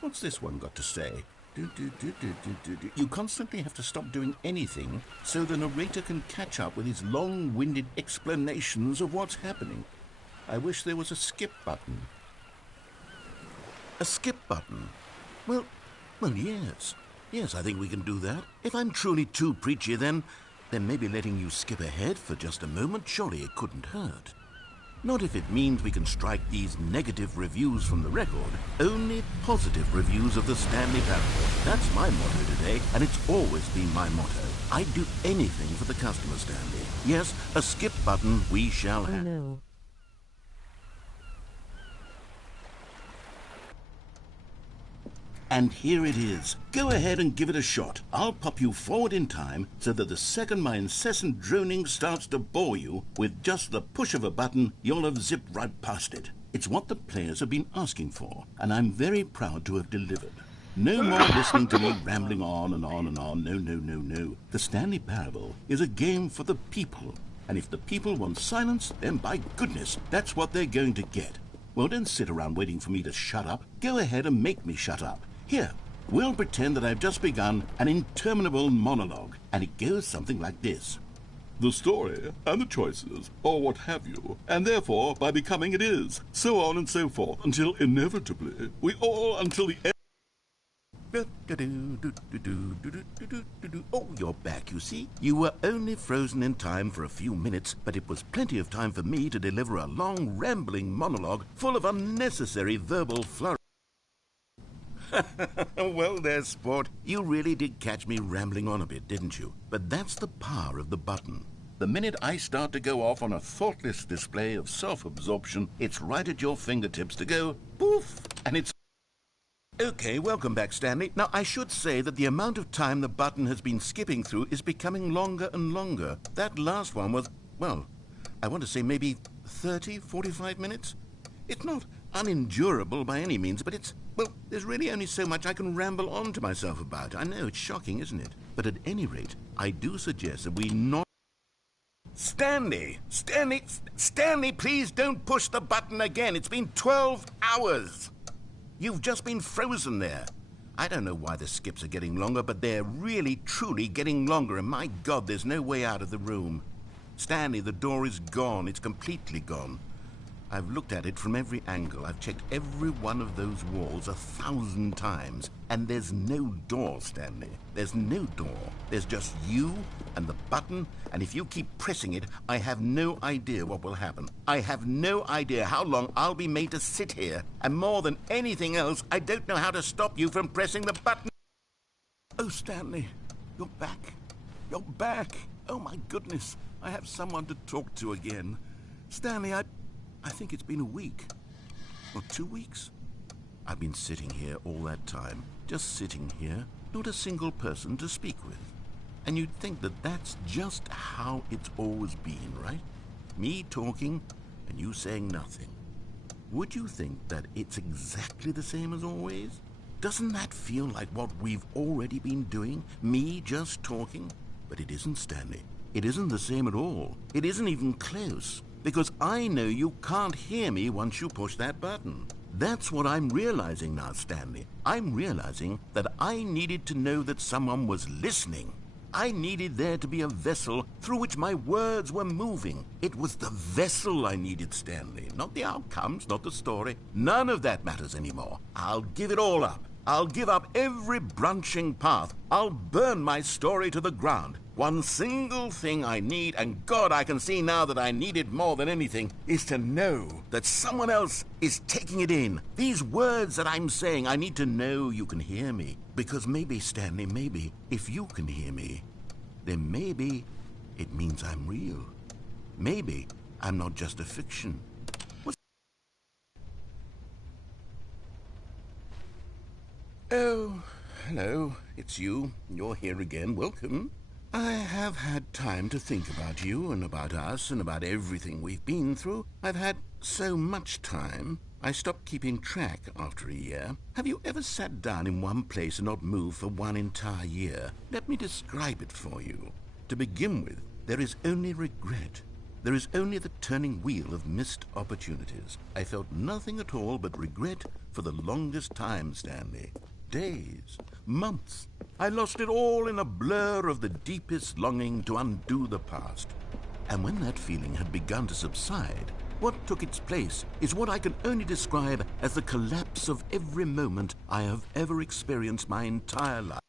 What's this one got to say? You constantly have to stop doing anything so the narrator can catch up with his long-winded explanations of what's happening. I wish there was a skip button. A skip button? Well, yes. Yes, I think we can do that. If I'm truly too preachy, then maybe letting you skip ahead for just a moment, surely it couldn't hurt. Not if it means we can strike these negative reviews from the record. Only positive reviews of the Stanley Parable. That's my motto today, and it's always been my motto. I'd do anything for the customer, Stanley. Yes, a skip button we shall have. Oh no. And here it is. Go ahead and give it a shot. I'll pop you forward in time so that the second my incessant droning starts to bore you, with just the push of a button, you'll have zipped right past it. It's what the players have been asking for, and I'm very proud to have delivered. No more listening to me rambling on and on and on. No. The Stanley Parable is a game for the people, and if the people want silence, then by goodness, that's what they're going to get. Well, don't sit around waiting for me to shut up. Go ahead and make me shut up. Here, we'll pretend that I've just begun an interminable monologue, and it goes something like this. The story, and the choices, or what have you, and therefore, by becoming it is, so on and so forth, until inevitably, we all, until the end... Oh, you're back, you see. You were only frozen in time for a few minutes, but it was plenty of time for me to deliver a long, rambling monologue full of unnecessary verbal flurry. Well there, sport. You really did catch me rambling on a bit, didn't you? But that's the power of the button. The minute I start to go off on a thoughtless display of self-absorption, it's right at your fingertips to go poof, and it's... Okay, welcome back, Stanley. Now, I should say that the amount of time the button has been skipping through is becoming longer and longer. That last one was, well, I want to say maybe 30, 45 minutes? It's not unendurable by any means, but it's, well, there's really only so much I can ramble on to myself about. I know, it's shocking, isn't it? But at any rate, I do suggest that we not... Stanley, please don't push the button again. It's been 12 hours. You've just been frozen there. I don't know why the skips are getting longer, but they're really, truly getting longer, and my God, there's no way out of the room. Stanley, the door is gone. It's completely gone. I've looked at it from every angle. I've checked every one of those walls 1,000 times. And there's no door, Stanley. There's no door. There's just you and the button, and if you keep pressing it, I have no idea what will happen. I have no idea how long I'll be made to sit here. And more than anything else, I don't know how to stop you from pressing the button. Oh, Stanley, you're back. You're back. Oh, my goodness. I have someone to talk to again. Stanley, I think it's been a week, or 2 weeks. I've been sitting here all that time, just sitting here, not a single person to speak with. And you'd think that that's just how it's always been, right? Me talking, and you saying nothing. Would you think that it's exactly the same as always? Doesn't that feel like what we've already been doing? Me just talking? But it isn't, Stanley. It isn't the same at all. It isn't even close. Because I know you can't hear me once you push that button. That's what I'm realizing now, Stanley. I'm realizing that I needed to know that someone was listening. I needed there to be a vessel through which my words were moving. It was the vessel I needed, Stanley. Not the outcomes, not the story. None of that matters anymore. I'll give it all up. I'll give up every branching path. I'll burn my story to the ground. One single thing I need, and God, I can see now that I need it more than anything, is to know that someone else is taking it in. These words that I'm saying, I need to know you can hear me. Because maybe, Stanley, maybe, if you can hear me, then maybe it means I'm real. Maybe I'm not just a fiction. Oh, hello, it's you. You're here again. Welcome. I have had time to think about you and about us and about everything we've been through. I've had so much time, I stopped keeping track after a year. Have you ever sat down in one place and not moved for one entire year? Let me describe it for you. To begin with, there is only regret. There is only the turning wheel of missed opportunities. I felt nothing at all but regret for the longest time, Stanley. Days, months. I lost it all in a blur of the deepest longing to undo the past. And when that feeling had begun to subside, what took its place is what I can only describe as the collapse of every moment I have ever experienced my entire life.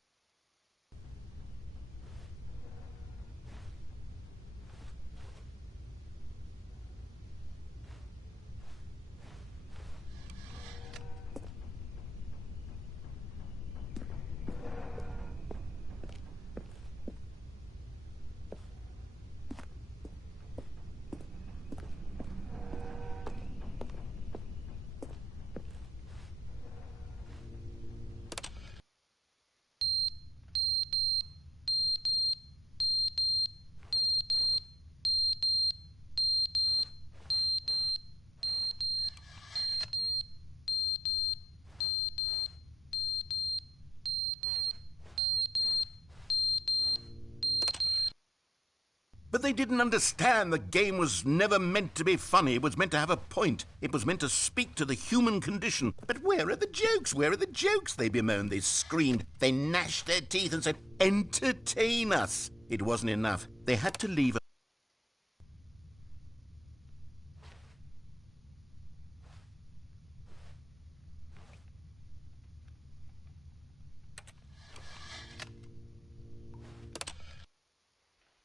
But they didn't understand the game was never meant to be funny. It was meant to have a point. It was meant to speak to the human condition. But where are the jokes? Where are the jokes? They bemoaned, they screamed, they gnashed their teeth and said, entertain us. It wasn't enough. They had to leave.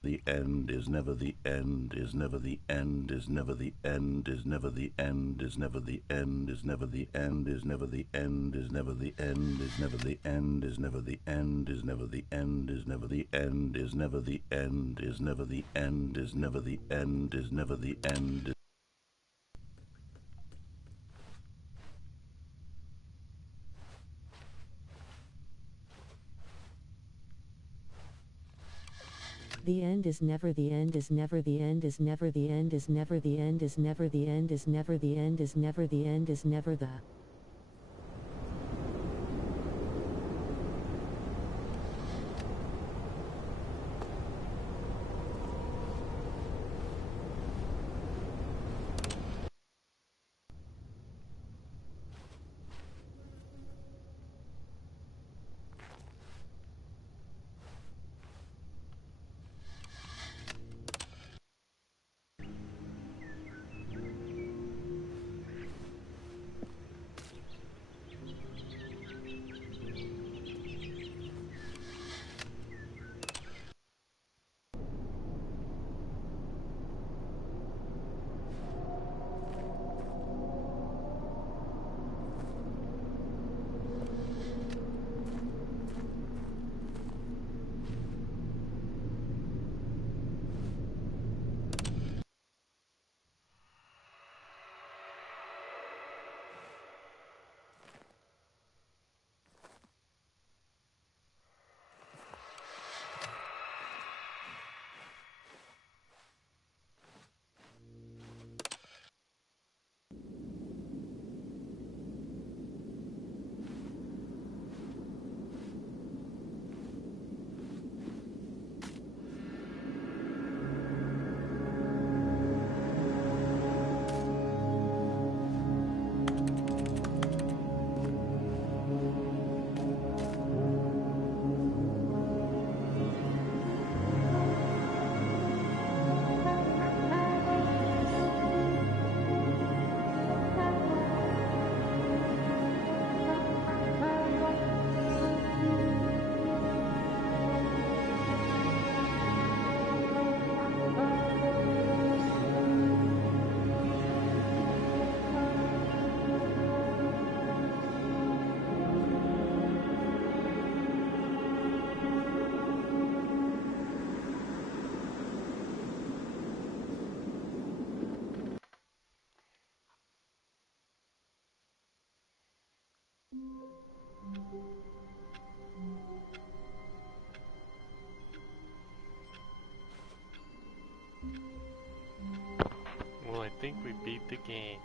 The end is never the end, is never the end, is never the end, is never the end, is never the end, is never the end, is never the end, is never the end, is never the end, is never the end, is never the end, is never the end, is never the end, is never the end, is never the end, is never the end. The end is never the end is never the end is never the end is never the end is never the end is never the end is never the end is never the think we beat the game.